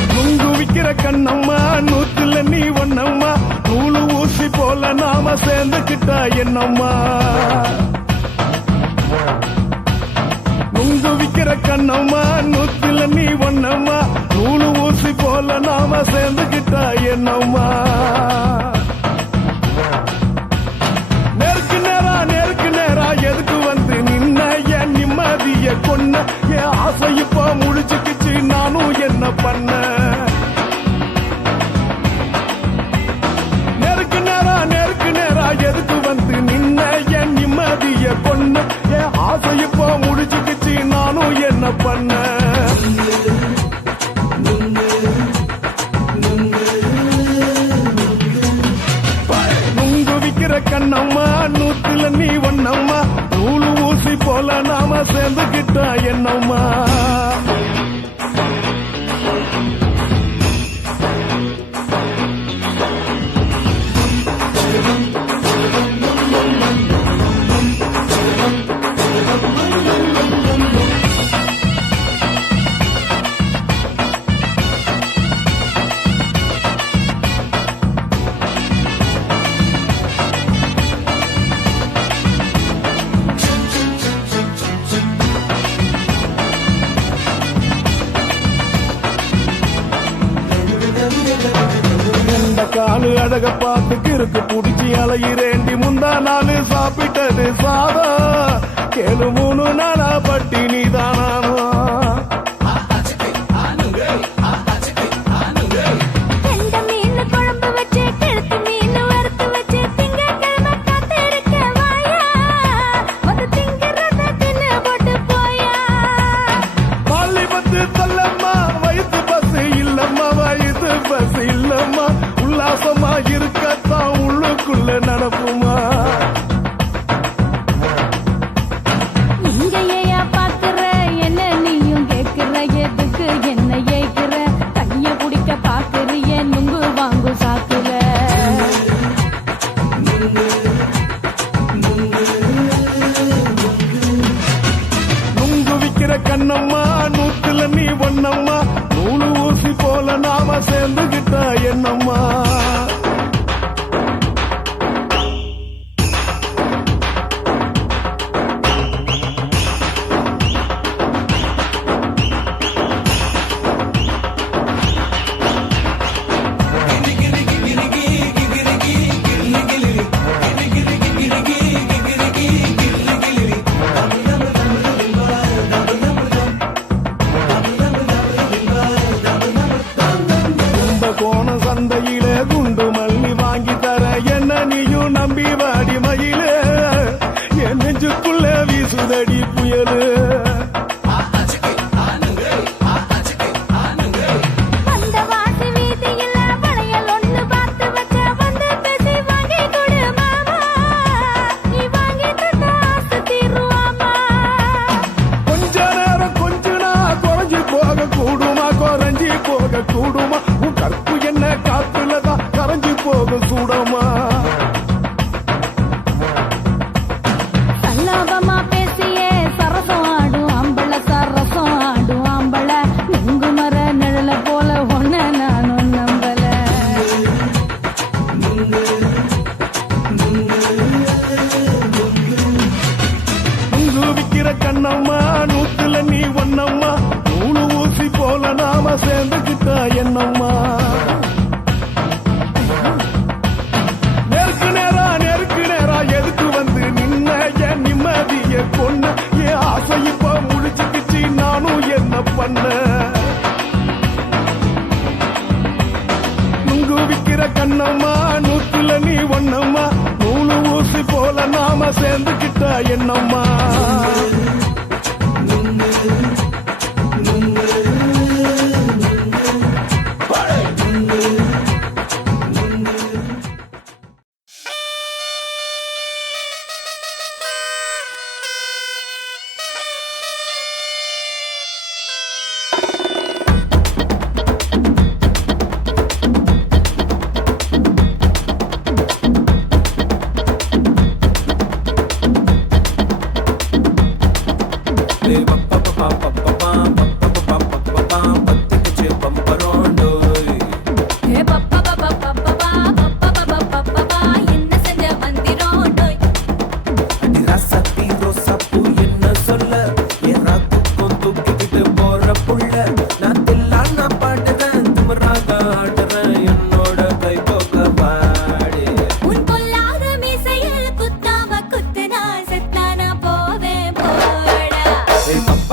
நுங்கு விக்கிற கண்ணம்மா நூத்துல நீ ஒன்னம்மா நூலு ஊசி போல நாம சேர்ந்துக்கிட்டா என்னம்மா நுங்கு விக்கிற கண்ணம்மா நூத்துல நீ ஒன்னம்மா நூலு ஊசி போல நாம சேர்ந்துக்கிட்டா என்னம்மா நேருக்கு நேரா எதுக்கு வந்து நின்ன என் நிம்மதிய கொன்ன என் ஆசை இப்ப முடிச்சுக்கிச்சு நானும் என்ன பண்ண நேருக்கு நேரா எதுக்கு வந்து நின்ன என் நிம்மதிய கொன்ன என் ஆசை இப்ப என்னம்மா நூலு ஊசி போல நாம சேர்ந்துகிட்டா என்னம்மா காலு அழக பார்த்து கிறுக்கு புடிச்சி அலையிறேண்டி முந்தா நாலு சாப்பிட்டது சாதம் கேளு 3 நாளா பட்டினி தானானோ சொல்லம்மா வயிற்று பஸ் இல்லம்மா வயிற்று பஸ் இல்லம்மா உல்லாசமா இருக்கத்தான் உள்ளுக்குள்ள நடப்புமா இங்கேயா பாக்குற என்ன நீயும் கேக்குற எதுக்கு என்ன ஏக்குற கைய குடிக்க பாக்குறிய நுங்கு வாங்கு சாக்குற நுங்கு விக்கிற கண்ணம்மா நூத்துல நீ ஒன்னம்மா நூலு ஊசி போல நாம சேர்ந்துகிட்டா என்னம்மா கோண சந்தையில குண்டு மல்லி வாங்கி தர என்ன நீயும் நம்பி வாடி மயில என் நெஞ்சுக்குள்ள வீசுதடி புயலு அந்த வாசி வீதியில வளையல் ஒண்ணு பார்த்து வச்ச வந்து பேசி வாங்கி கொடு மாமா நீ வாங்கி தந்த ஆசை தீருவாமா கொஞ்ச நேரம் கொஞ்ச நான் குறைஞ்சி போக கூடுமா குறைஞ்சி போக கூடுமா உன் கற்பு என்ன காத்துலதான் கரைஞ்சி போக சூடமா சல்லாபமா பேசியே சரசம் ஆடும் ஆம்பள சரசம் ஆடும் ஆம்பள நுங்கு மர நிழல போல ஒன்ன நானும் நம்பல நுங்கு விக்கிற கண்ணம்மா நூத்துல நீ ஒன்னம்மா நூலு ஊசி போல நாம சேர்ந்துகிட்டா என்னம்மா நெருக்கு நேரா எதுக்கு வந்து நின்ன என் நிம்மதிய கொன்ன என் ஆசை இப்ப முடிச்சுக்கிச்சு நானும் என்ன பண்ண நுங்கு விக்கிற கண்ணம்மா நூத்துல நீ ஒன்னம்மா நூலு ஊசி போல நாம சேர்ந்துகிட்டா என்னம்மா போவே போடா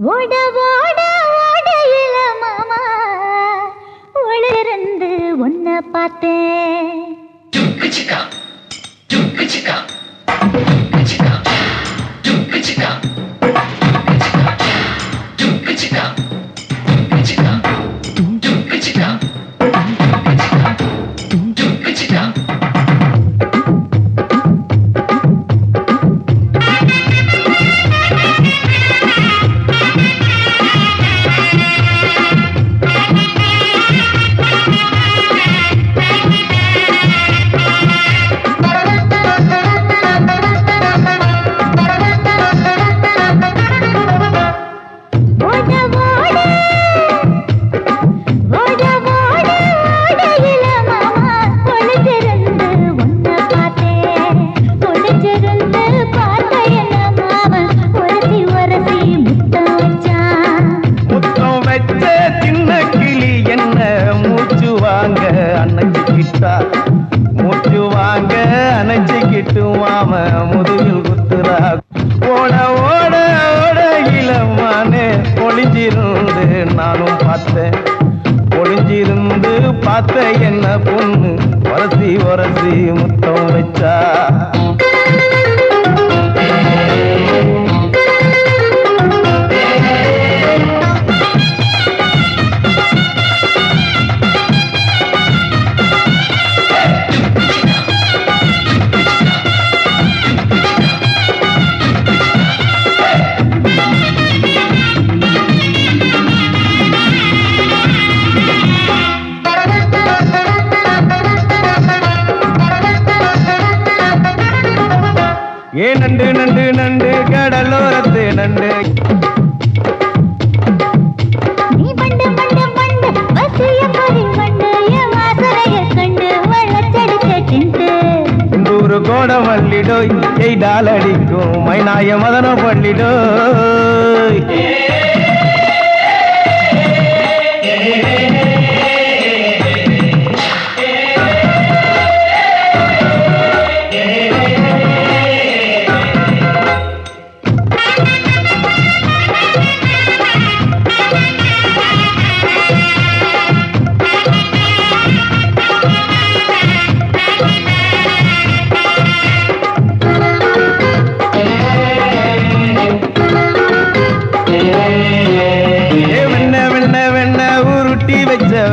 ஓட ஓட ஓடையில மாமா ஒளிருந்து உன்னை பார்த்தேன். மூச்சு வாங்க அணைச்சிக்கிட்டு மாம முதுகில் குத்துறா. ஓட ஓட ஓட இளமானே ஒளிஞ்சிருந்து நானும் பார்த்தேன். ஒளிஞ்சிருந்து பார்த்த என்ன பொண்ணு உரசி உரசி முத்தம் வச்சா. ஏ நண்டு நண்டு நண்டு கடலோரத்து நண்டு. நீ பண்டு பண்டு பண்டு வசிய பறி பண்டு என் வாசரைய கண்டு வளச்சடிச்ச சிண்டு. இந்தூரு கோட மல்லிடோய் எய்டால் அடிக்கும் மைனாய மதன பள்ளிடோய்.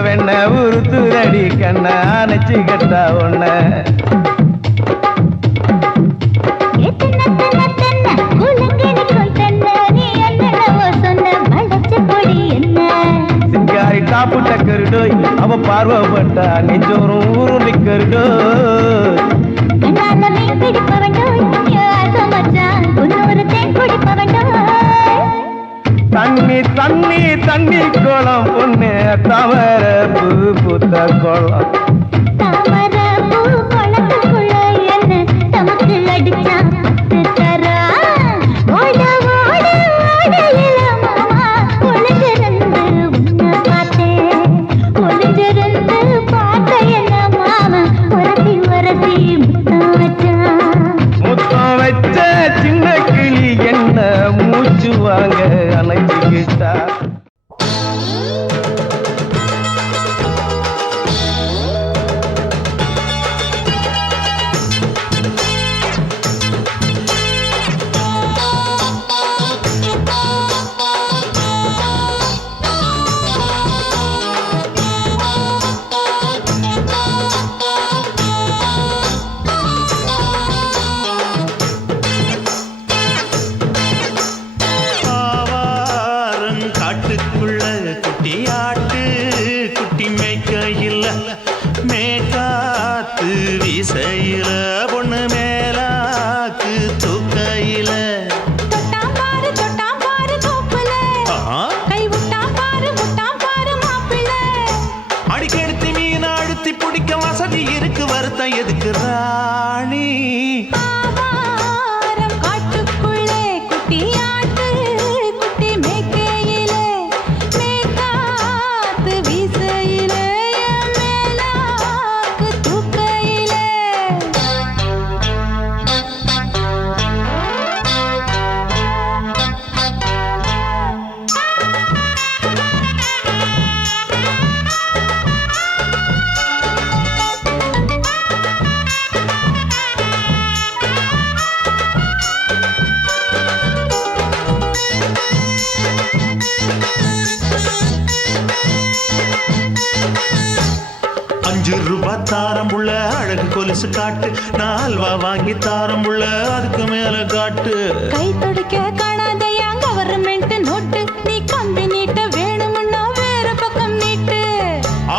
வெண்ண உருத்துரடி கண்ண அணைச்சி கட்டா ஒண்ண. சிங்காரி டாப்பு டக்கருடோய் அவ பார்வப்பட்டா நெஞ்சோறும் ஊரும் நிக்கருடோய். தண்ணி தண்ணி தண்ணி கோலம் பொண்ணு தவற பூ பூத்த கோலம். தாமர பூ குளத்துக்குள்ள என்ன தமக்கு அடிச்சா தரா. ஓட ஓட ஓடையில மாமா ஒளிஞ்சிருந்து உன்னை பார்த்தேன். ஒளிஞ்சிருந்து பார்த்த என்ன மாமா உரசி உரசி முத்தம் வச்சான். முத்தம் வச்ச சின்ன கிளி என்ன மூச்சு வாங்க அணைச்சிக்கிட்டா. கொலுசு காட்டு, நான் அல்வா வாங்கி தாரம் புள்ள, அதுக்கு மேல காட்டு. கை துடிக்க காணாதையா கவர்மெண்ட் நோட்டு, நீ கம்பி நீட்ட வேணும்னா வேற பக்கம் நீட்டு.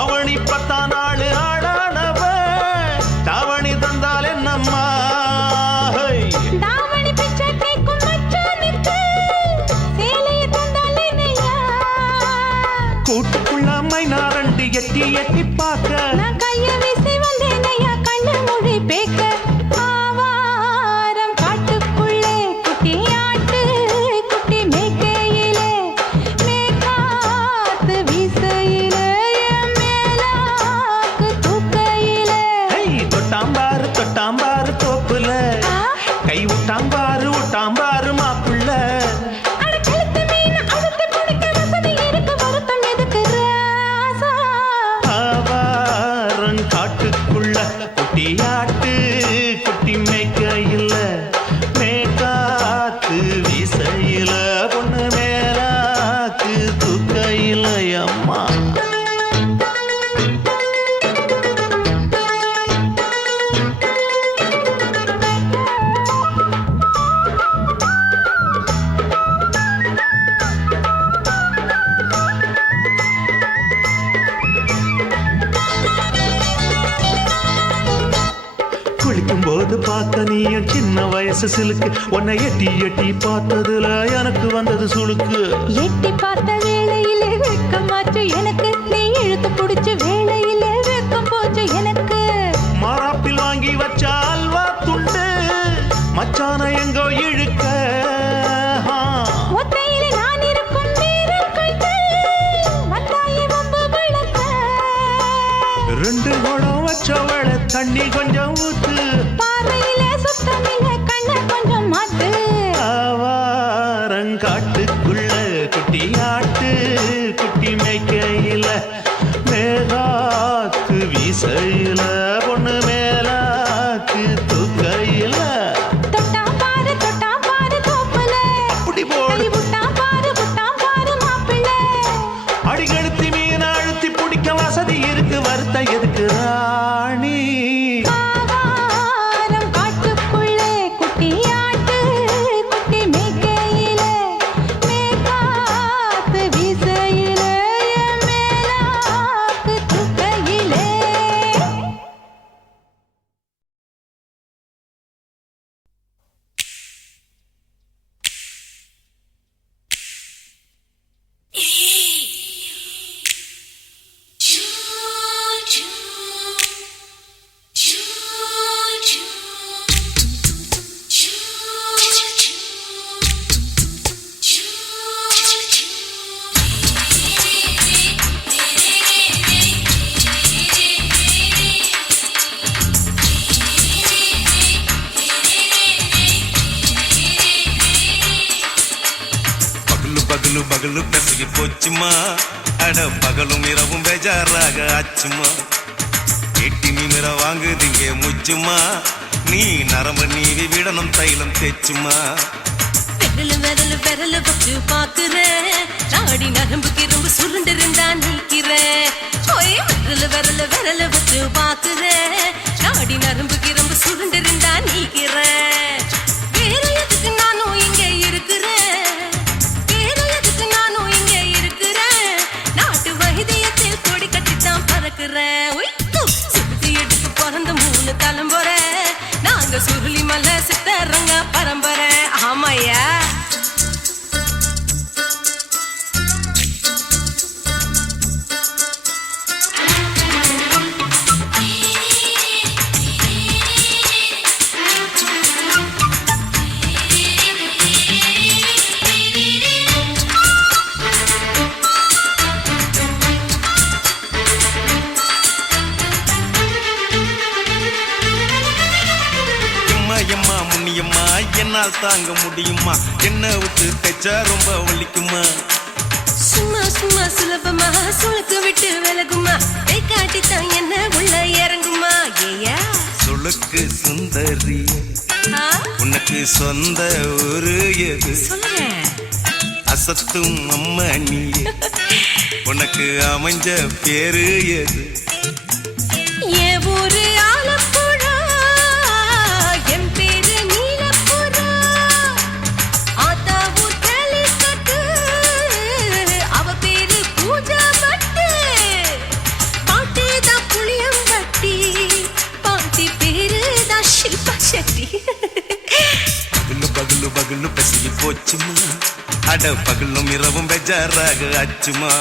அவனி 10 நாள் ஆடானவ, தாவணி தந்தால் என்னம்மா? தாவணி பிச்சை கேக்கும் மச்சானுக்கு சேலையை தந்தால் என்னையா? கூட்டுக்குள்ள மைனாரண்டி எட்டி எட்டி பார்க்க, நான் கைய வீசி வந்தேனையா கண்ணு மொழி பேக்க. ஆவாரம் காட்டுக்குள்ளே குட்டி ஆட்டு, குட்டி மேய்க்கையிலே மேற்காத்து வீசையிலே என் மேலாக்கு தூக்கையிலே. தொட்டாம்பாரு தொட்டாம்பாரு தோப்புல, கை விட்டாம்பாரு விட்டாம்பாரு மாப்புள்ள. அட கழுத்து மீன் அழுத்து குடிக்க வசதி இருக்கு, வருத்தம் எதுக்கு ராசா? ஆவாரம் காட்டுக்குள்ள குட்டியாட்டு, குட்டி மேய்க்கையில மேற்காத்து வீசையில பொண்ணு மேலாக்கு தூக்கையில அம்மா. குளிக்கும் போது பார்த்த நீயும் சின்ன வயசு சிலுக்கு, உன்னை எட்டி எட்டி பார்த்ததுல எனக்கு வந்தது சுளுக்கு. எட்டி பார்த்த வேளையிலே வெட்கமாச்சு எனக்கு, நீ இழுத்து புடிச்சு வேளையிலே வெட்கம் போச்சு எனக்கு. மாறாப்பில் வாங்கி வச்ச அல்வா துண்டு, மச்சான எங்கோ இழுக்க. ஒத்தையிலே நான் இருக்கும் நேரம் கண்டு வந்தாயே வம்பு விளக்க. 2 குடம் வச்சவள தண்ணி கொஞ்சம் ஊத்து, பார்வையிலே சுத்தமில்லை கண்ண கொஞ்சம் மாத்து. ஆவாரங்காட்டுக்குள்ள குட்டியாட்டு, குட்டி மேய்க்கையில மேலாக்கு வீசையில பொண்ணு மேலாக்கு தூக்கையில. தொட்டாம் பாரு தோப்புல, புடி போடு கை விட்டாம் பாரு மாப்பிள்ளை. அடிகழுத்தி மீன் அழுத்தி பிடிக்க வசதி இருக்கு, வருத்த எதுக்கு ராணி? ஆவாரம் காட்டுக்குள்ளே குட்டி ஆட்டு, குட்டி மேய்க்கையிலே மேற்காத்து வீசையிலே என் மேலாக்கு தூக்கையிலே. பகலு பகலு பெசகி போச்சுமா, அட பகலும் இரவும் பேஜாராக ஆச்சுமா. எட்டி நிமிர வாங்குதிங்க முச்சுமா, நீ நரம்பு நீவி விடணும் தைலம் தேச்சுமா. விரலு வச்சு பாக்குறேன், நாடி நரம்பு கிரும்பு சுருண்டு இருந்தா நிற்கிறேன். விரலு வச்சு பாக்குறேன், நாடி நரம்பு கிரும்பு சுருண்டு இருந்தா நிற்கிறேன். வேற எதுக்கு நானும் இங்க இருக்கிறேன், வேற எதுக்கு நானும் இங்க இருக்கிறேன். நாட்டு வைத்தியத்தில் கொடி கட்டித்தான் பறக்கிறேன். சுத்தி எடுத்து பிறந்த 3 தலைமுறை, நாங்க சுருளி மலை சித்தரங்க பரம்பரை. ஆமாயா எம்மா முன்னியம்மா, என்னால் தாங்க முடியுமா? என்ன விட்டு தைச்சா ரொம்ப வலிக்குமா? சும்மா சும்மா சுலபமா சுளுக்கு விட்டு விலகுமா, கை காட்டித்தான் என்ன உள்ள இறங்குமா. ஏயா சுளுக்கு சுந்தரி, உனக்கு சொந்த ஊரு எது? சொல்றேன் அசத்தும் அம்மா நீ, உனக்கு அமைஞ்ச பேரு எது? ஏ ஊரு ஆலப்புழா, பகலு பசி போச்சுமா அட பகலும் இரவும் பெஜாராக ஆச்சுமா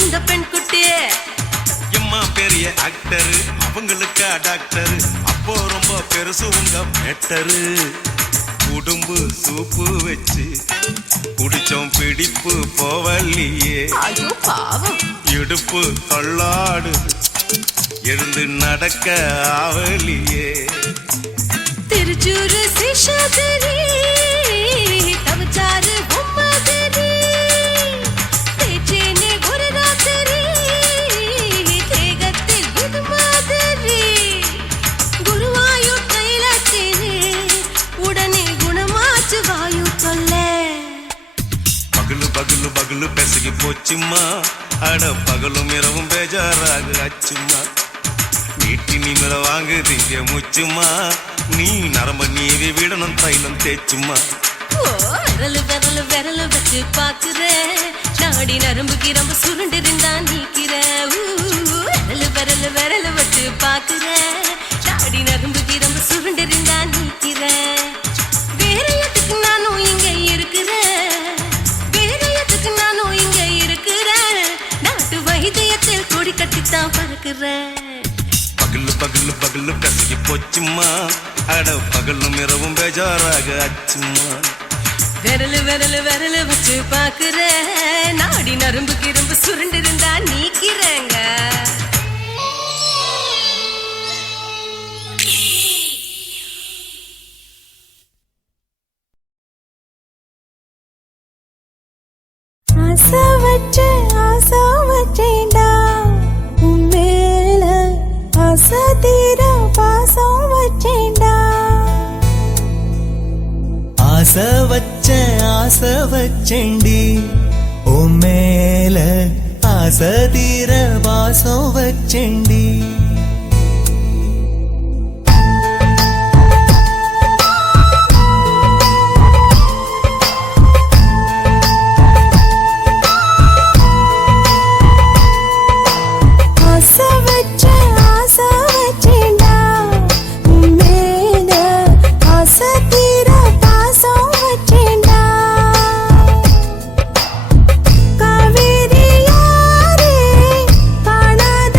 இந்த பெண் குட்டி எம்மா பெரிய ஆக்டர் அவங்களுக்கா டாக்டர் அப்போ ரொம்ப பெருசு உங்க மேட்டரு குடும்பு சூப்பு வச்சு குடிச்சோம் பிடிப்பு போவல்லையே ஐயோ பாவம் இடுப்பு தள்ளாடு எழுந்து நடக்க ஆவலியே திருச்சூரு சிஷாதிரி தவச்சாரு பொம்மதிரி தேச்சேனே ஒரு ராத்திரி தேகத்தில் இது மாதிரி குருவாயூர் தைலத்திரி உடனே குணமாச்சு வாயு சொல்ல பகலு பகலு பகலு பெசகி போச்சுமா அட பகலும் இரவும் பேஜாராக ஆச்சுமா நீட்டி நீங்கள வாங்கு திங்க முச்சுமா நீ நரம்ப நீவி விடணும் தைலம் தேச்சுமா விரலு விரலு விரலு வச்சு பாக்குற நாடி நரம்பு கிரம்பு சுருண்டு இருந்தா நீக்கிற விரலு விரலு விரலு வச்சு பாக்குற நாடி நரம்பு கிரம்பு சுருண்டு இருந்தா நீக்கிற வேற எதுக்கு நானும் இங்க இருக்கிறேன் வேற எதுக்கு நானும் இங்க இருக்கிறேன் நாட்டு வைத்தியத்தில் கொடி கட்டித்தான் பறக்கிறேன் பகலு பகலு பகலு கசகி போச்சுமா அட பகலும் இரவும் பேஜாராக ஆச்சுமா விரலு விரலு விரலு வச்சு பாக்குற நாடி நரம்பு கிரம்பு சுருண்டு இருந்தா நீக்கிறேங்க ஆசை வச்சேன்டா உன் மேல ஆசை தீர பாசம் வச்சேன்டா ஆசை வச்சேண்டி உன் மேல ஆசை தீர வாசம் வச்சேண்டி காவேரி யாரே காணாத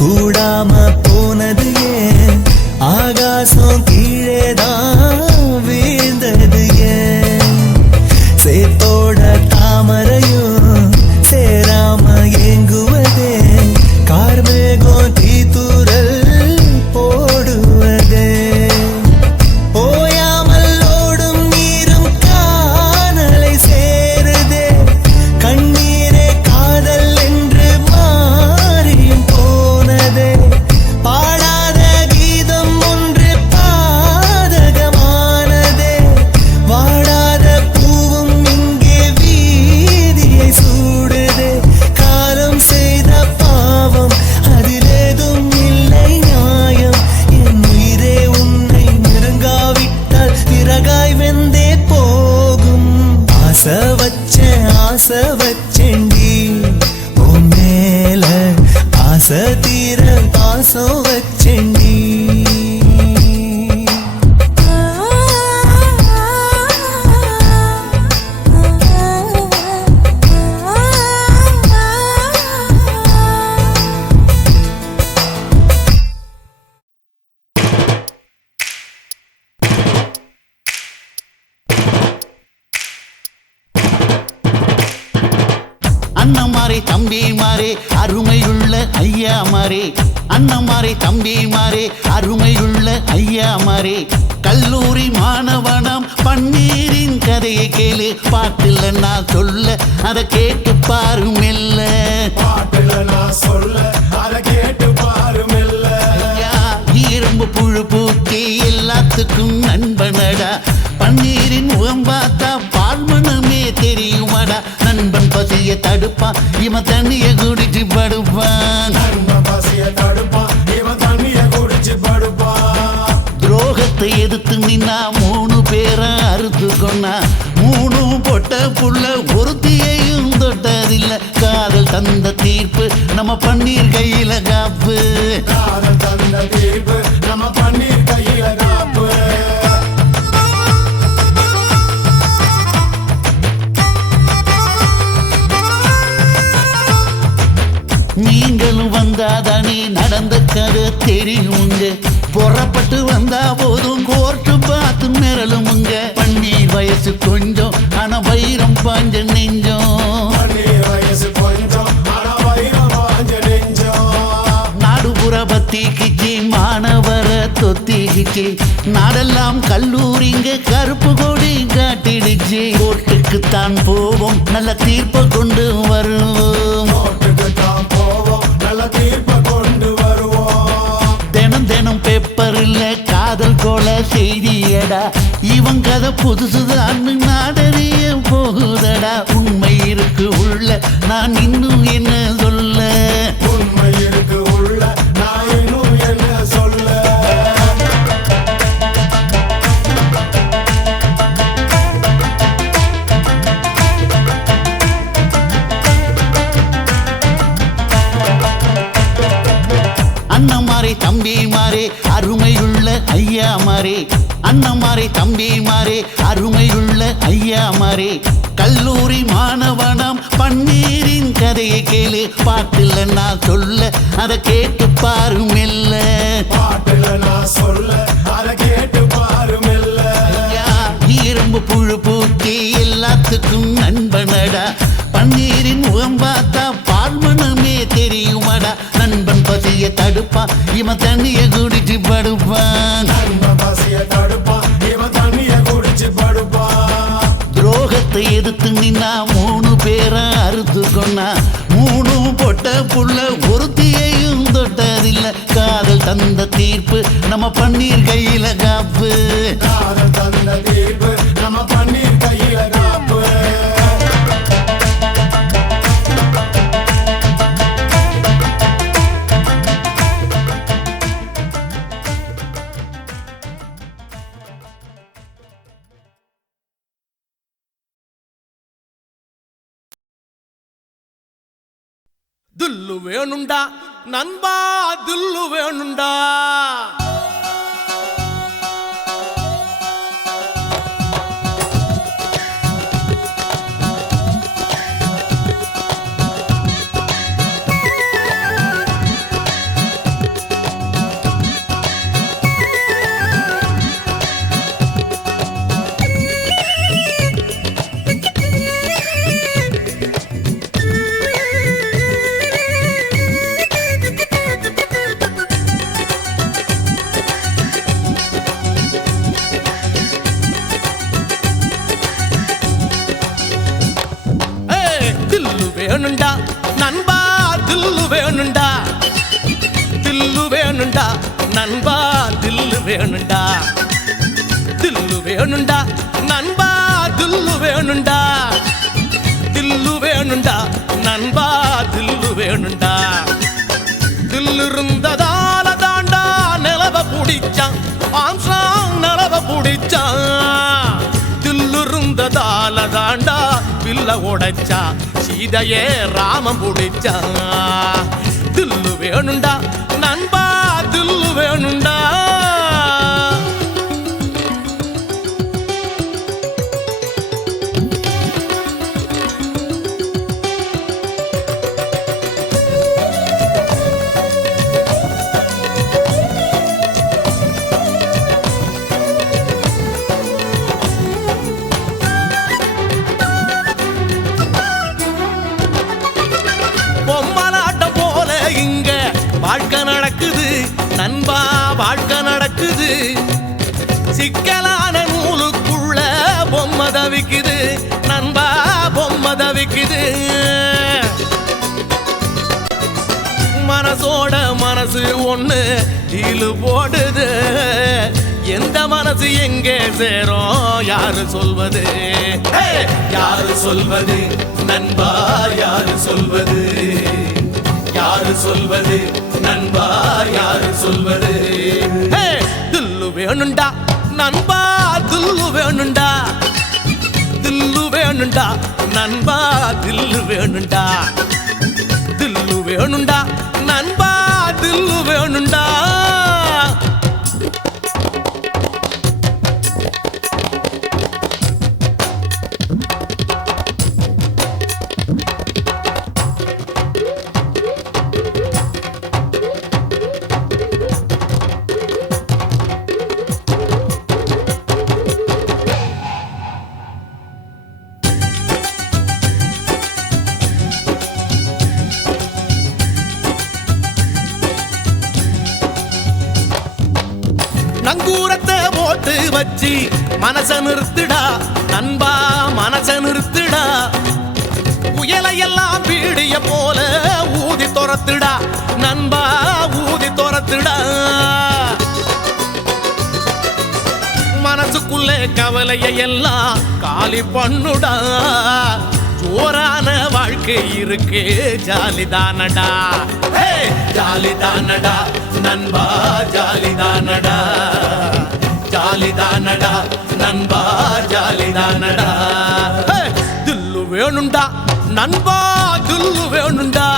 கூடாம போனது ஏன் ஆகாசம் கீழேதான் வீழ்ந்தது ஏன் சேத்தோட தாமரையும் சேராம ஏங்குவதே கார்மேகம் தீத்துரல் போடுவதே ஓயாமல் ஓடும் நீரும் காணலை சேருதே கண்ணீரே காதல் என்று மாறியும் போனதே பாடாத கீதம் ஒன்று பாதகமானதே வாடாத பூவும் இங்கே வீதியை சூடுதே காலம் செய்த பாவம் அதிலேதும் இல்லை நியாயம் என் உயிரே உன்னை நெருங்காவிட்டால் விறகாய் வெந்தே போகும் ஆசை வச்சேன்டி உன் மேல ஆசை தீர பாசம் வச்சேன்டி அண்ணமாரே தம்பி மாறே அருமையுள்ள ஐயா மாறே அண்ணமாரே தம்பி மாறே அருமையுள்ள ஐயா மாறே கல்லூரி மாணவனாம் பன்னீரின் கதையை கேளு பாட்டுல நான் சொல்ல அதை கேட்டு பாரு மெல்ல ஐயா ஈரம்பு புழு பூக்கி எல்லாத்துக்கும் நண்பனடா பன்னீரின் முகம் பார்த்தா பால்மனமே தெரியுமாடா நண்பன் பசிய தடுப்பான் இவன் தண்ணிய குடிச்சு படுப்பான் துரோகத்தை எதிர்த்து நின்னா 3 பேரை அறுத்து கொன்னா 3 பொட்ட புள்ள ஒருத்தியையும் தொட்டதில்லை காதல் தந்த தீர்ப்பு நம்ம பன்னீர் கையில காப்பு நீங்களும் வந்தாதானே நடந்த கதை தெரியுங்க புறப்பட்டு வந்தா போதும் கோர்ட்டு பார்த்து மிரளுமுங்க பன்னீர் வயசு கொஞ்சம் ஆனா வைரம் பாஞ்ச நெஞ்சம் நாடுபுற பத்திக்கிச்சு மாணவர தொத்திக்கிச்சு நாடெல்லாம் கல்லூரிங்க கருப்பு கொடி காட்டிடுச்சு கோர்ட்டுக்குத்தான் போவோம் நல்ல தீர்ப்பை கொண்டு வருவோம் தினம் தினம் பேப்பர்ல காதல் கொலை செய்தியடா இவன் கதை புதுசுதான் நாடறிய போகுதடா உண்மை இருக்கு உள்ள நான் இன்னும் என்ன சொல்ல அண்ணமாரே தம்பி மாறே அருமையுள்ள ஐயா மாறே அண்ணமாரே தம்பி மாறே அருமையுள்ள ஐயா மாறே கல்லூரி மாணவனாம் பன்னீரின் கதையை கேளு பாட்டுல நான் சொல்ல அதை கேட்டு பாரு மெல்ல ஐயா ஈரம்பு புழு பூக்கி எல்லாத்துக்கும் நண்பனடா பன்னீரின் முகம் பார்த்தா பால்மனமே தெரியுமாடா நண்பன் பசிய தடுப்பான் இவன் தண்ணிய குடிச்சு படுப்பான் துரோகத்தை எதிர்த்து நின்னா 3 பேரை அறுத்து கொன்னா 3 பொட்ட புள்ள ஒருத்தியையும் தொட்டதில்லை காதல் தந்த தீர்ப்பு நம்ம பன்னீர் கையில காப்பு துல்லு வேணுண்டா நண்பா துல்லு வேணுண்டா வேணுண்டா தில்லு வேணுண்டா நண்பா தில்லு வேணுண்டா தில்லு வேணுண்டா நண்பா தில்லு வேணுண்டா தில்லு வேணுண்டா நண்பா தில்லு வேணுண்டா தில்லு இருந்ததால தாண்டா நிலவ புடிச்சான் ஆம்சாங் நிலவ புடிச்சான் தில்லு இருந்ததால தாண்டா பில்ல உடைச்சா சீதையே ராமம் புடிச்சா தில்லு வேணுண்டா நண்பா தில்லு வேணுண்டா பொம்மலாட்டம் போல இங்க வாழ்க்கை நடக்குது நண்பா வாழ்க்கை நடக்குது சிக்கலான நூலுக்குள்ள பொம்மை தவிக்குது நண்பா பொம்மை தவிக்குது மனசோட மனசு ஒண்ணு டீலு போடுது எந்த மனசு எங்கே சேரும் யாரு சொல்வது யாரு சொல்வது நண்பா யாரு சொல்வது யாரு சொல்வது நண்பா யாரு சொல்வது தில்லு வேணுண்டா நண்பா தில்லு வேணுண்டா தில்லு வேணுண்டா நண்பா தில்லு வேணுண்டா தில்லு வேணுண்டா நண்பா தில்லு வேணுண்டா நங்கூரத்தை போட்டு வச்சு மனச நிறுத்துடா நண்பா மனச நிறுத்துடா புயலையெல்லாம் பீடிய போல ஊதி துரத்துடா நண்பா ஊதி துரத்துடா மனசுக்குள்ளே கவலையை எல்லாம் காலி பண்ணுடா ஜோரான வாழ்க்கை இருக்கு ஜாலிதானடா ஜாலிதானடா நண்பா ஜாலிதானடா ஜாலிதானடா நண்பா ஜாலிதானடா தில்லு வேணுண்டா நண்பா தில்லு வேணுண்டா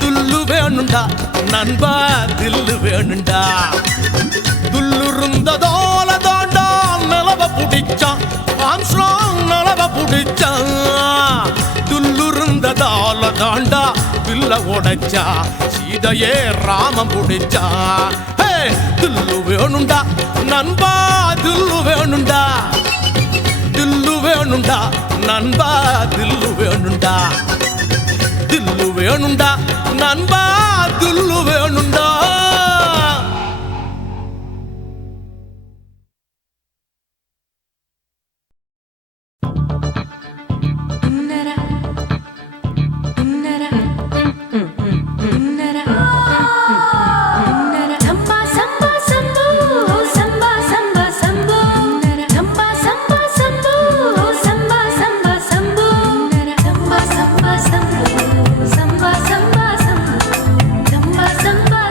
தில்லு வேணுண்டா நண்பா தில்லு வேணுண்டா தில்லு இருந்ததோல தாண்டா நிலவ புடிச்சான் ஆம்ஸ்ட்ராங் நிலவ புடிச்சான் தில்லு இருந்ததால தாண்டா பில்ல உடைச்சா சீதையே ராமம் புடிச்சா தில்லு வேணுண்டா நண்பா தில்லு வேணுண்டா தில்லு வேணுண்டா நண்பா தில்லு வேணுண்டா தில்லு வேணுண்டா நண்பா தில்லு வேணுண்டா Samba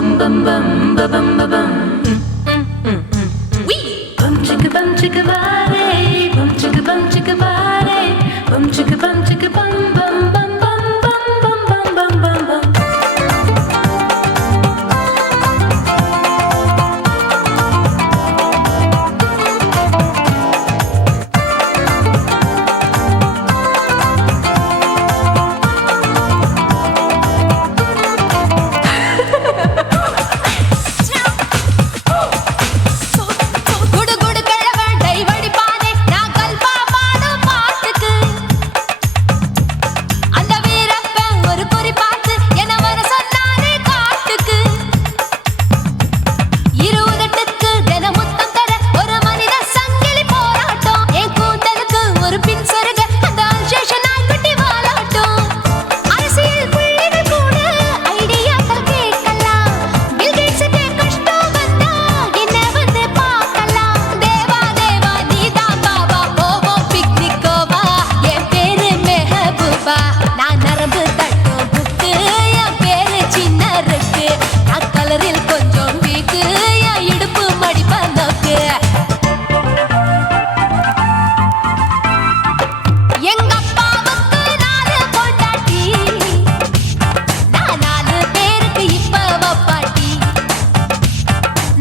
bum bum bum ba bum ba bum. Wee! Bum chicka body, bum chicka body, bum chicka bum bum bum bum bum bum bum bum bum. குடு குடு கிழவன் டைவடி பானே நான் கல்பா பாடும் பாட்டுக்கு அந்த வீரப்பன் ஒரு குறி பார்த்து என்ன வர சொன்னானே காட்டுக்கு இருபதெட்டுக்கு தின முத்தம் தர ஒரு மனித சங்கிலி போராட்டம் என் கூந்தலுக்கு ஒரு பின் சொருக அந்த அல்சேஷன் நாய்க்குட்டி வாலாட்டம் அரசியல் புள்ளிகள் கூட ஐடியாக்கள் கேட்கலாம் பில் கேட்ஸுக்கு கஷ்டம் வந்தா என்ன வந்து பார்க்கலாம் தேவா தேவா நீதான் பாபா போவோம் பிக்னிக் கோவா என் பேரு மெஹபூபா நான் நரம்பு தட்டும் புக்கு என் பேரு சின்ன இருக்கு நான் கலரில் கொஞ்சம் வீக்கு என் இடுப்பு மடிப்ப நோக்கு எங்க அப்பாவுக்கு 4 பொண்டாட்டி நான் 4 பேருக்கு இப்ப வப்பாட்டி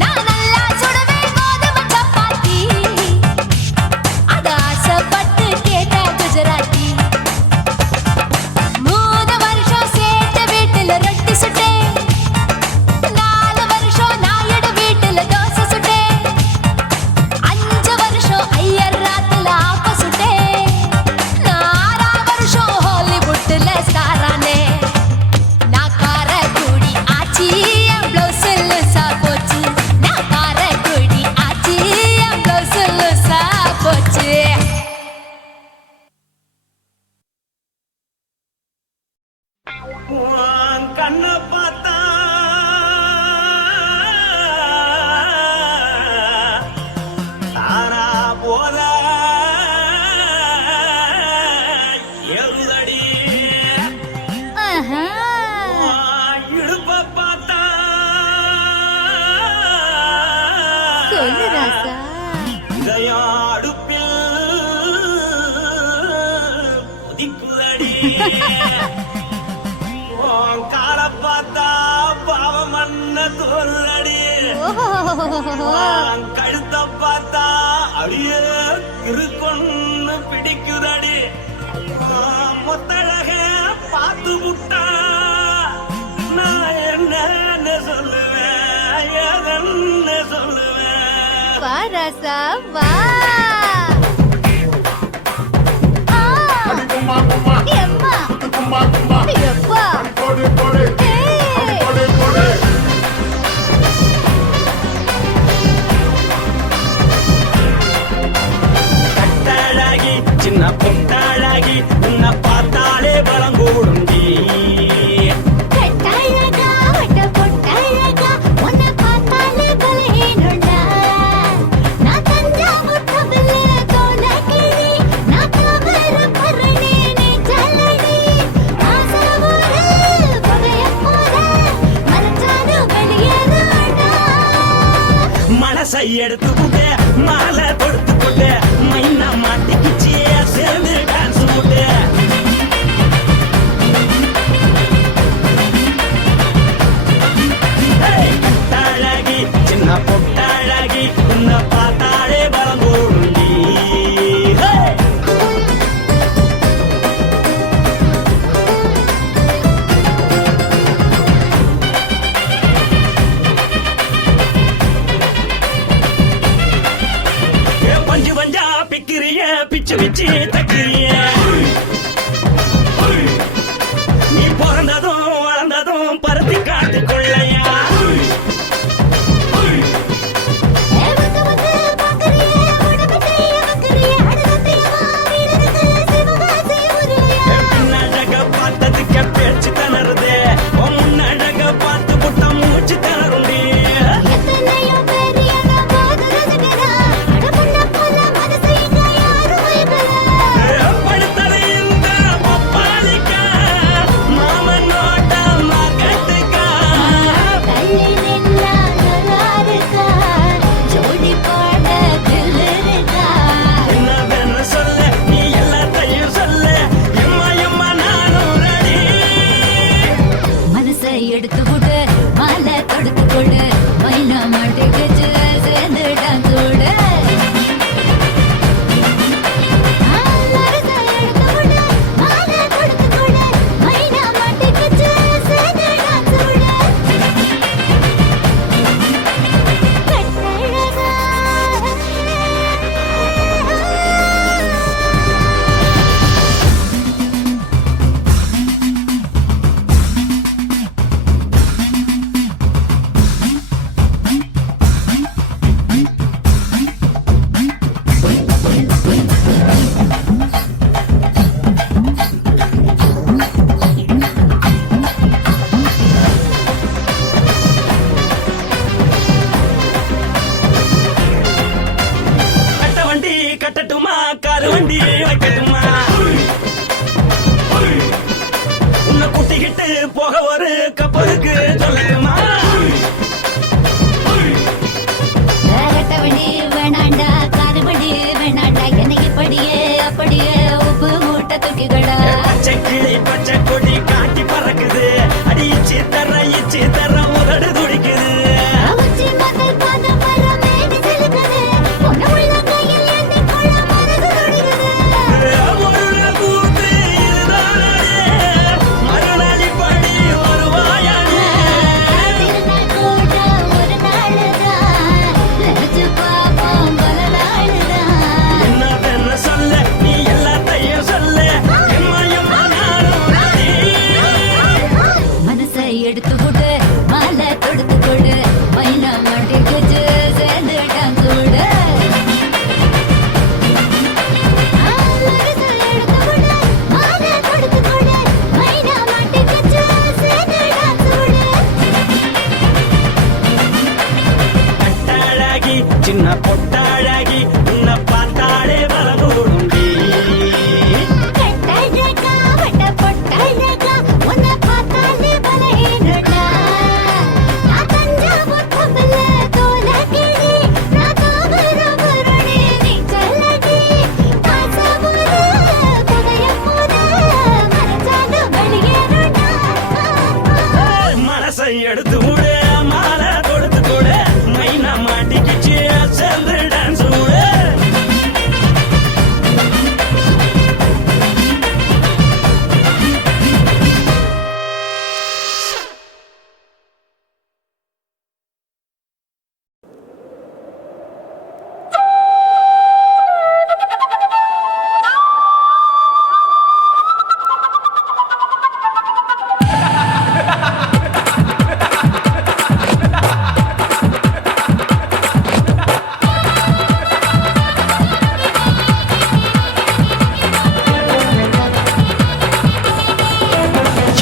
நான் நல்லா சுடுவேன் கோதுமை சப்பாத்தி அது ஆசைப்பட்டு கேட்டா குஜராத்தி 3 வருஷம் சேர்த்து வீட்டுல ரொட்டி சுட்டேன் 4 வருஷம் நாயுடு வீட்டுல தோசை சுட்டேன் 5 வருஷம் ஐயர் ராத்துல ஆப்ப சுட்டேன் 4 வருஷம் ஹாலிவுட்ல ஸ்டாரானே நான் காரக்குடி ஆச்சி என் ப்ளவுஸ் லூசா போச்சு நான் காரக்குடி ஆச்சி என் ப்ளவுஸ் லூசா போச்சு உன் கண்ணை பார்த்தா தானா போல எழுதடி உன் இடுப்பை பார்த்தா சொல்லு ராசா இதயம் அடுப்பில் உதிக்குதடி உன் காலை பார்த்தா பாவம் மண்ண தோல்றடி உன் கழுத்தை பார்த்தா அடியே இருக்குன்னு பிடிக்குதடி உன் முத்தழக பார்த்து விட்டா நான் என்னன்னு சொல்லுவேன் எதன்னு சொல்லுவேன் வா ராசா வா எம்மா எப்பா கட்டழகி சின்ன பொட்டழகி உன்னை பார்த்தாலே பலங்கூடுண்டி கட்டழகா வட்ட பொட்டழகா உன்னை பார்த்தாலே பலஹீனண்டா நான் தஞ்சாவூர் தவிலே தோலகிரி நான் கவர பரணி நீ ஜல்லடி ஆசரவூரு பகைய போல மரச்சானு வெளியேறாடா மனசை எடுத்துக்கிட்டு மாலை கொடுத்துக்கிட்டு மைனா மாட்டிக்கிச்சு சேர்ந்து டான்ஸ் போட்டு கட்டழகி சின்ன பொட்டழகி உன்னை பார்த்தாலே பலங்கூடுண்டி பஞ்சு பஞ்சா பிக்கிறிய பிச்சு பிச்சு தக்கிறிய நீ பிறந்ததும் வளர்ந்ததும் பருத்தி காட்டுக்குள்ளையா வந்து வந்து பாக்கறியே உடம்பத்தைய வக்கறியே அடுத்தத்தையமா வீரருக்கு சிவகாசி உருளையா பின்னழக பார்த்ததுக்கு பேச்சு தளருது முன்னழக பார்த்து புட்ட மூச்சு தளருண்டி எத்தனையோ பேர் என்ன போது ரசிக்கிறா அட பொண்ண போல மனசை இங்க யாரும் வைக்கல மாலை தொடுத்து கொடு மைனா மாட்டுக்கு சேர்ந்து டான்ஸ் ஓடு மாலை தொடுத்து கொடு மைனா மாட்டுக்கு சேர்ந்து டான்ஸ் ஓடு கட்ட வண்டி கட்டட்டுமா காரு வண்டி வைக்கட்டுமா உன்னை கூட்டிக்கிட்டு போக ஒரு கப்பலுக்கு சொல்லட்டுமா கட்டவண்டி வேணாண்டா காதுபடி வேணாண்டா எனக்கு படியே அப்படியே உப்பு மூட்டை தூக்கிக்கடா பச்சை கிளி பச்சை கொடி காட்டி பறக்குது அடி இச்சி தர உதடு துடிக்குது உச்சி மகள் பாதம் வர மேனி சிலுக்குது பொண்ணு உள்ள கையில் ஏந்தி கொள்ள மனசு துடிக்குது ஒரு கூத்து இதுதானே மறுநாளி படி வருவாயானே திருநாள் கூட ஒரு நாளுதான் நினைச்சு பாப்போம் பல நாளுதான் என்ன சொல்ல நீ எல்லாத்தையும் சொல்ல எம்மா நானும் ready. மனசை எடுத்து கொடு மாலை தொடுத்து கொடு மைனா மாட்டுக்கு சேர்ந்து டான்ஸ் ஓடு மனசை எடுத்து கொடு மாலை தொடுத்து கொடு மைனா மாட்டுக்கு சேர்ந்து டான்ஸ் ஓடு கட்டாழகி சின்ன பொட்டாழகி உன்னை பார்த்தாலே வரகூடுண்டி கட்டழகா வட்ட பொட்டழகா உன்னை பார்த்தாலே பலஹீனடா நான் தஞ்சாவூர் கப்பல தோலகிரி நான் தாமிரபரணி நீச்சலடி தாசாவூர் புகையப்பூர மறைச்சாலும் வெளியேறடா மனசை எடுத்து விடு மாலை கொடுத்து கொடு மைனா மாட்டிக்கிச்சு சேர்ந்து டான்ஸ் விடு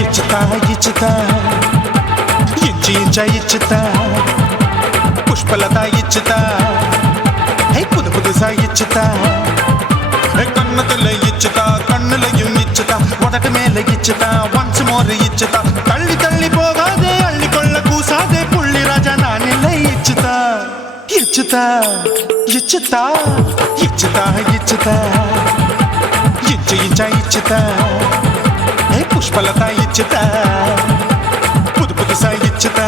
ఇచ్చుతా ఇచ్చుతా ఇచ్చి ఇంచ ఇచ్చుతా పుష్పలత ఇచ్చుతా హై పుదు పుదుసా ఇచ్చుతా కన్నతుల ఇచ్చుతా కన్నులயும் ఇచ్చుతా మొదటి మేల ఇచ్చుతా వన్స్ మోర్ ఇచ్చుతా తల్లి తల్లి పోగాదే అల్లి కొల్ల కూసాదే పుల్లి రాజా నానిల్ల ఇచ్చుతా ఇచ్చుతా ఇచ్చుతా ఇచ్చుతా ఇచ్చుతా ఇచ్చి ఇంచ ఇచ్చుతా ఏ పుష్పలత ఇచ్చుతా పుదు పుదుసా ఇచ్చుతా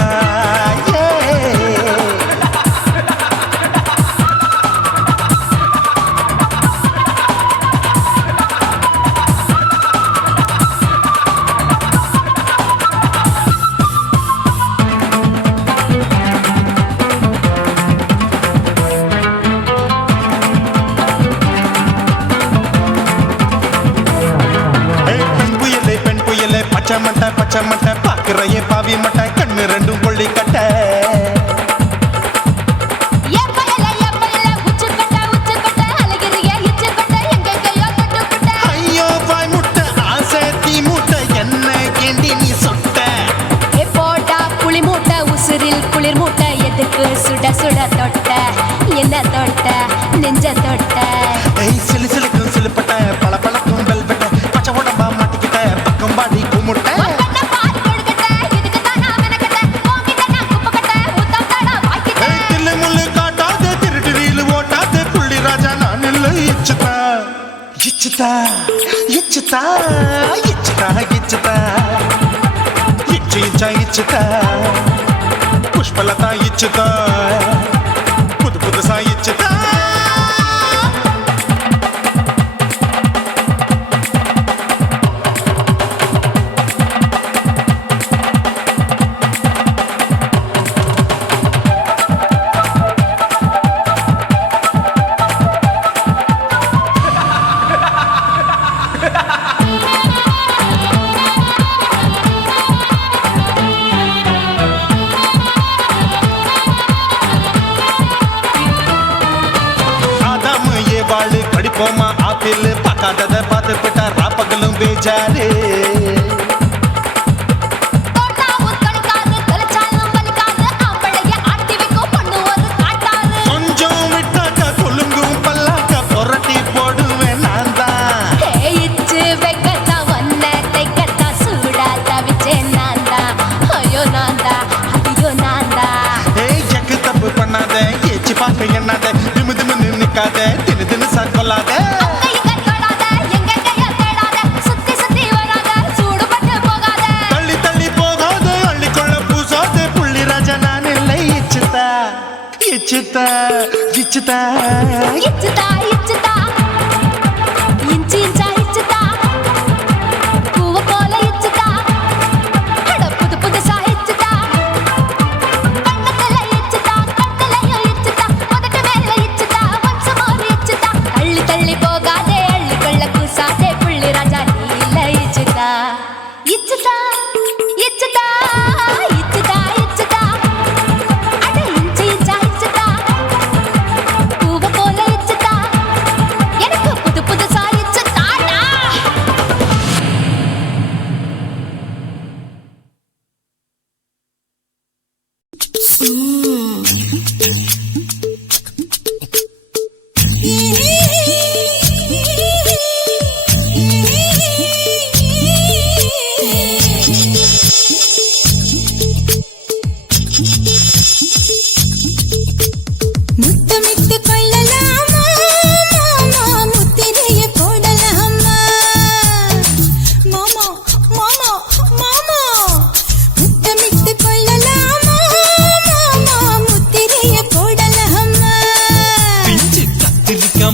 பச்சை மட்டை பாக்குறைய பாவி மட்டை கண்ணு ரெண்டும் கொள்ளி கட்ட ஐயோ பாய் முட்டை ஆசை தீ மூட்டை என்ன கேண்டி நீ சொட்ட போட்டா புளி மூட்டை உசுரில் குளிர் மூட்டை எதுக்கு சுட சுட தொட்ட என்ன தொட்ட நெஞ்ச தொட்ட ஏய் சிலு சிலுக்கும் சிலுப்பட்ட பல பழக்கும் வெல்வெட்ட பச்சை உடம்பா மாட்டிக்கிட்ட பக்கம் பாடி குமுட்ட தில்லு முள்ளு காட்டாத திருட்டு ரீலு ஓட்டாத புள்ளி ராஜா நான் இல்லை இச்சுதா இச்சுதா இச்சுதா இச்சுதா இச்சுதா இச்சு இச்சா இச்சுதா இப்பலத்தான் இச்சுதான் புது புதுசா இச்சுதான் படிப்போமா ஆப்பிள் பார்க்காதத பார்த்து விட்டா ராப்பகலும் பேஜாரு கொஞ்சம் விட்டாக்க கொலுங்கும் பல்லாக்க புரட்டி போடுவேன் நான் தான் எக்கு தப்பு பண்ணாத ஏச்சு பார்க்க எண்ணாத திமு திமு நின்னுக்காத தினு தினு சாக்கொள்ளாத தள்ளி தள்ளி போகாத அள்ளிக்கொள்ள பூசாத புள்ளி ராஜா நான் இல்லை இச்சுதா இச்சுதா இச்சுதா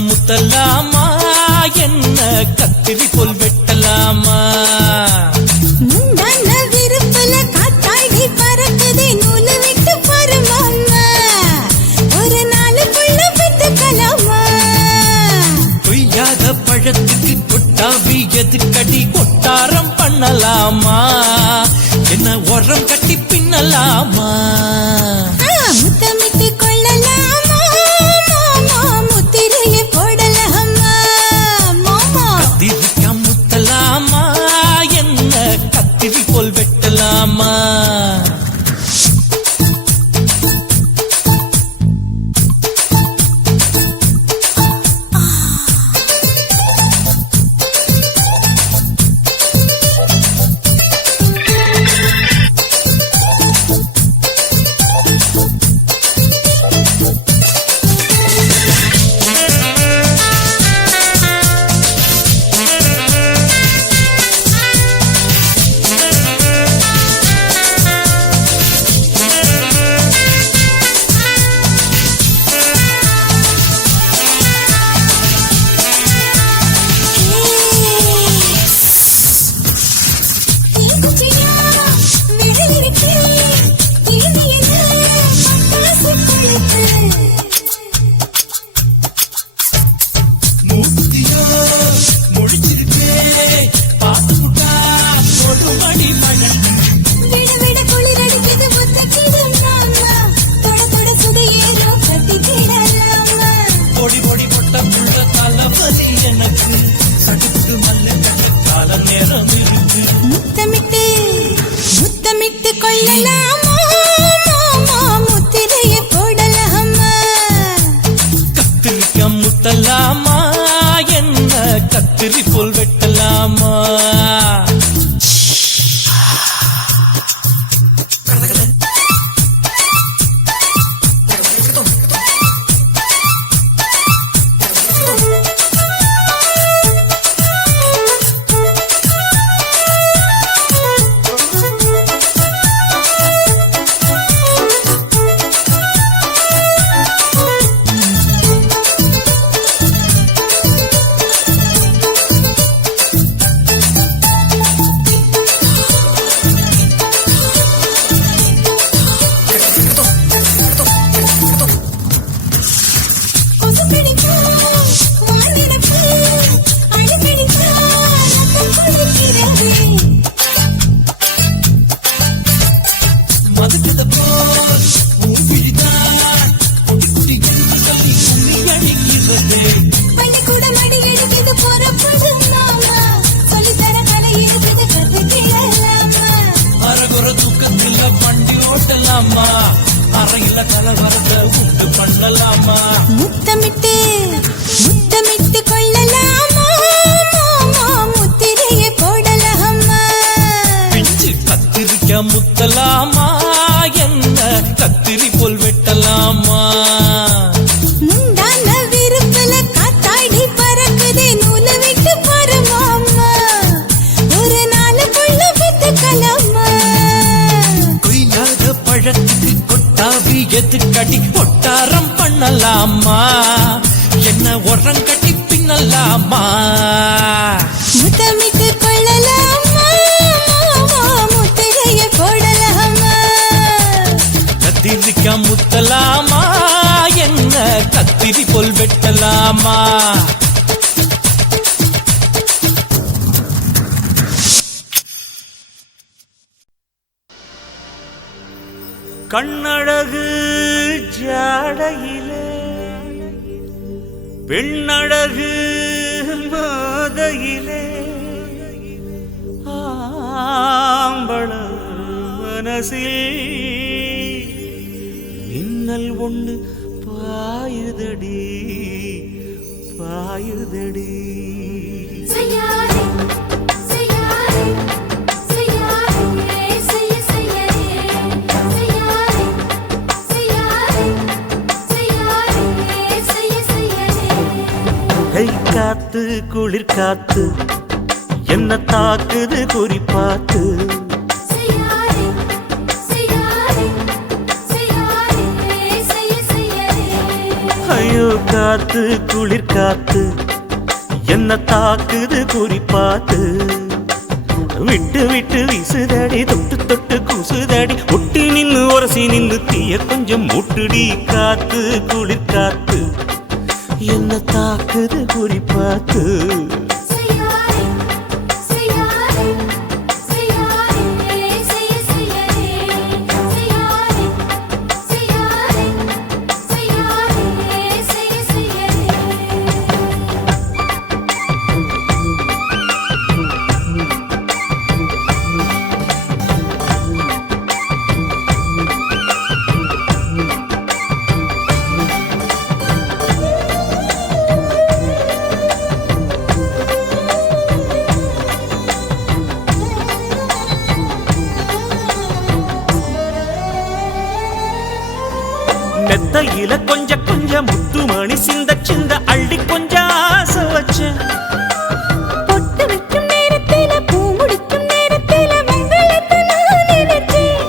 முத்தலாமா என்ன கத்திரி போல் வெட்டலாமா விருப்பல காத்தாடி பறக்குதே நூல விட்டு உள்ள கலவரத்தை உண்டு பண்ணலாமா முத்தமிட்டு முத்தமிட்டு கொள்ளலாமா முத்திரையை போடலாமா பிஞ்சு கத்திரிக்க முத்தலாமா என்ன கத்திரி போல் வெட்டலாமா முந்தான விருப்பல காத்தாடி பறக்குதே நூலை விட்டு பரமாமா ஒரு நாளுக்குள்ள வித்துக்கலாமா கொய்யாத பழத்துக்கு கொட்டாவி எதுக்கடி ஒட்டாரம் பண்ணலாமா என்ன உரம் கட்டி பின்னலாமா முத்தமிட்டு கொள்ளலாமா முத்திரையை போடலாமா கத்திரிக்க முத்தலாமா என்ன கத்திரி போல் வெட்டலாமா கண்ணழகு ஜாடையிலே பெண்ணழகு மாதையிலே ஆம்பள மனசில் மின்னல் ஒண்ணு பாயுதடி பாயுதடி செய்யாதே செய்யாதே செய்யாதே செய்யாதே செய்யாதே செய்யாதே கை காத்து குளிர் காத்து என்ன தாக்குது குறி பார்த்து ஐயோ காத்து குளிர் காத்து என்ன தாக்குது குறி பார்த்து விட்டு விட்டு வீசுதடி தொட்டு தொட்டு கூசுதடி ஒட்டி நின்னு உரசி நின்னு தீய கொஞ்சம் முட்டுடி காத்து குளிர் காத்து என்ன தாக்குது குறி பார்த்து மெத்தையில கொஞ்ச கொஞ்ச முத்துமணி சிந்த சிந்த அள்ளி கொஞ்சம் ஆசை வச்ச பொட்டு வைக்கும் நேரத்தில பூ முடிக்கும் நேரத்தில மங்களத்தை நான் நினைச்சேன்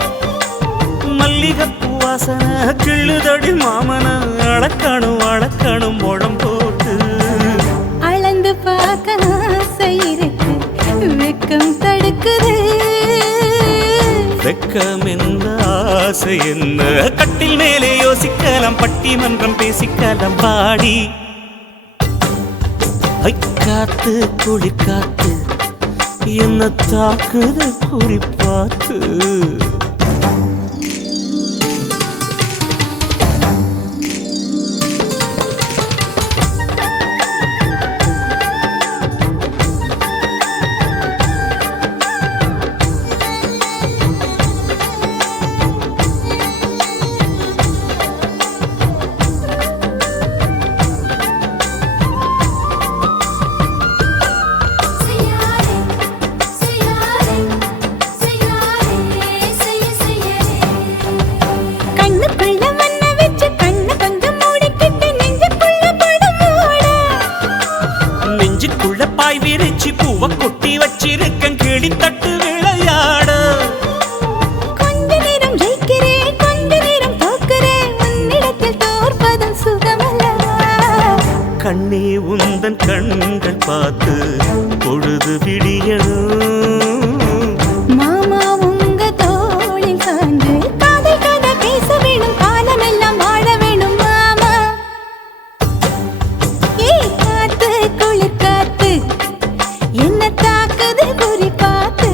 மல்லிகைப்பூ வாசனை கிள்ளுதடி மாமன அளக்கணும் அளக்கணும் முழம் போட்டு அளந்து பார்க்க ஆசை இருக்கு வெக்கம் தடுக்குது வெக்கம் எந்த ஆசை என்ன கட்டில் மேலே யோசிக்கலாம் பட்டிமன்றம் பேசிக்கலாம் பாடி காத்து குளி காத்து என்ன தாக்குது குறி பார்த்து பாய் விரிச்சு பூவ கொட்டி வச்சிருக்கேன் கிளி தட்டு விளையாட கொஞ்ச நேரம் ஜெயிக்கிறேன் கொஞ்ச நேரம் தோக்கிறேன் உன்னிடத்தில் தோற்பதும் சுகமல்லவா கண்ணே உந்தன் கண்கள் பார்த்து பொழுது விடியணும் மாமா உங்க தோளில் சார்ந்து காதல் கதை பேச வேணும் காலமெல்லாம் வாழ வேணும் மாமா ஏய் காத்து குளிர் காத்து என்ன தாக்குது குறி பார்த்து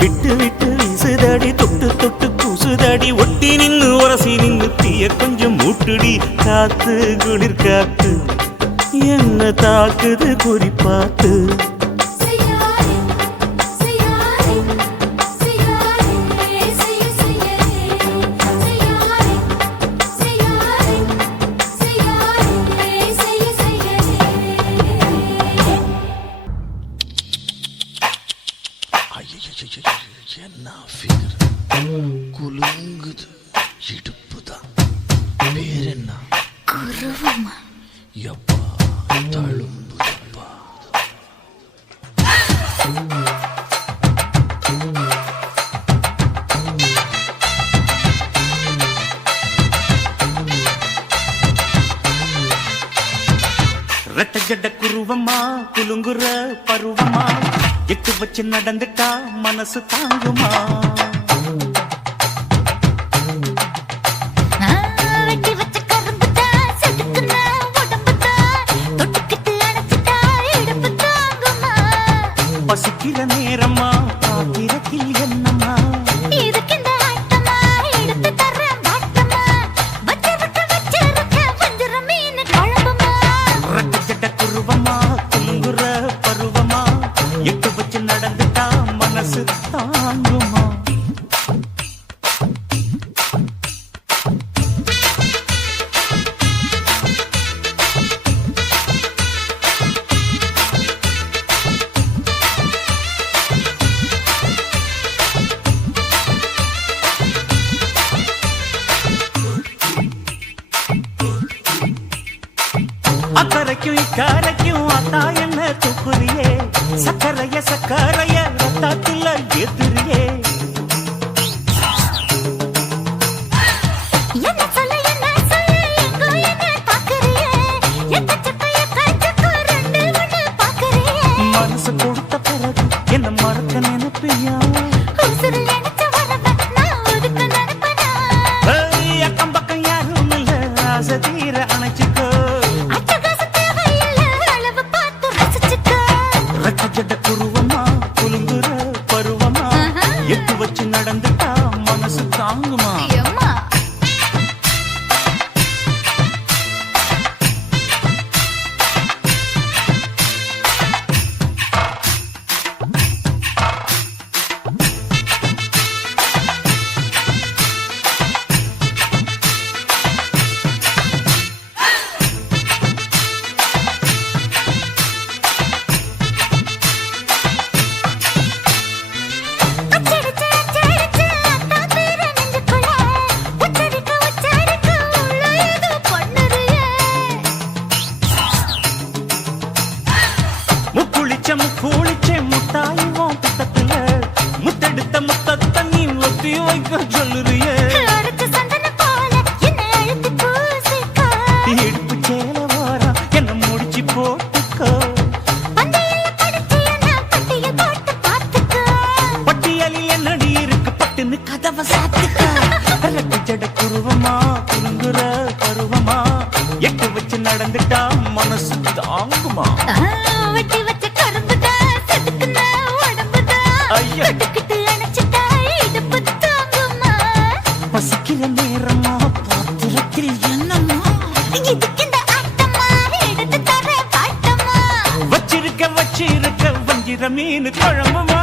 விட்டு விட்டு வீசுதடி தொட்டு தொட்டு கூசுதடி ஒட்டி நின்னு உரசி நின்னு தீய கொஞ்சம் மூட்டுடி காத்து குளிர் காத்து என்ன தாக்குது குறி பார்த்து செய்யாதே செய்யாதே செய்யாதே இடுப்புதான் பேரென்ன எப்பா தழும்புதப்பா ரெட்ட ஜட குருவமா குலுங்குற பருவமா எட்டு வச்சு நடந்துட்டா மனசு தாங்குமா வெட்டி வச்ச கரும்புதான் செதுக்குன உடம்புதான் தொட்டுக்கிட்டு அணைச்சிட்டா இடுப்பு தாங்குமா பசிக்கிற நேரமா பாத்திரத்தில் என்னம்மா இதுக்கு இந்த ஆட்டமா எடுத்து தர்றேன் பாட்டமா வச்சிருக்க வஞ்சிர மீன் குழம்புமா ரெட்ட ஜட குருவமா குலுங்குற பருவமா எட்டு வச்சு நடந்துட்டா மனசு தாங்குமா அக்கறைக்கும் இக்கரைக்கும் அத்தா என்ன தூக்குறியே சக்கரைய ரத்தாத்துல ஏத்துறியே என்ன சொல்ல எங்கோ என்ன பாக்குறியே எக்கச்சக்க ரெண்டு ஒண்ணு பாக்குறியே மனசு கொடுத்த பிறகு என்ன மறக்க நினைப்பியா உசுறு நினைச்ச வரவ நான் ஒதுக்க நினைப்பனா அக்கம் பக்கம் யாரும் இல்ல ஆசை தீர அணைச்சுக்கோ அட்டகாசம் தேவையில்ல அளவு பார்த்து ரசிச்சுக்க ரெட்ட ஜட குருவமா குலுங்குற பருவமா எட்டு வச்சு நடந்துட்டா மனசு தாங்குமா அம்மா அச்சடிச்சு அத்தா பேர நெஞ்சுக்குள்ள உச்சரிக்க உள்ள ஏதோ பண்ணுறியே முக்குளிச்ச முட்டாயுவோம் பித்தத்துல முத்தெடுத்த முத்தத்தை நீ ஒத்தி வைக்க சொல்லுறியே அரைச்ச சந்தன போல என்னை அழுத்தி பூசிக்கோ இடுப்பு சேல வாரா என்ன முடிச்சு போட்டுக்கோ பந்தையில படுத்திய நான் பட்டியல் போட்டு பார்த்துக்கோ பட்டியலில் என்னடி இருக்கு பட்டுன்னு கதவை சாத்துக்கோ ரெட்ட ஜட குருவமா குலுங்குற பருவமா எட்டு வச்சு நடந்துட்டா மனசு தாங்குமா வெட்டி வச்ச கரும்புதான் செதுக்குன உடம்புதான் ஐயா. தொட்டுக்கிட்டு அணைச்சிட்டா இடுப்பு தாங்குமா பசிக்கிற நேரமா பாத்திரத்தில் என்னம்மா இதுக்கு இந்த ஆட்டமா எடுத்து தர பாட்டமா வச்சிருக்க வஞ்சிர மீன் குழம்புமா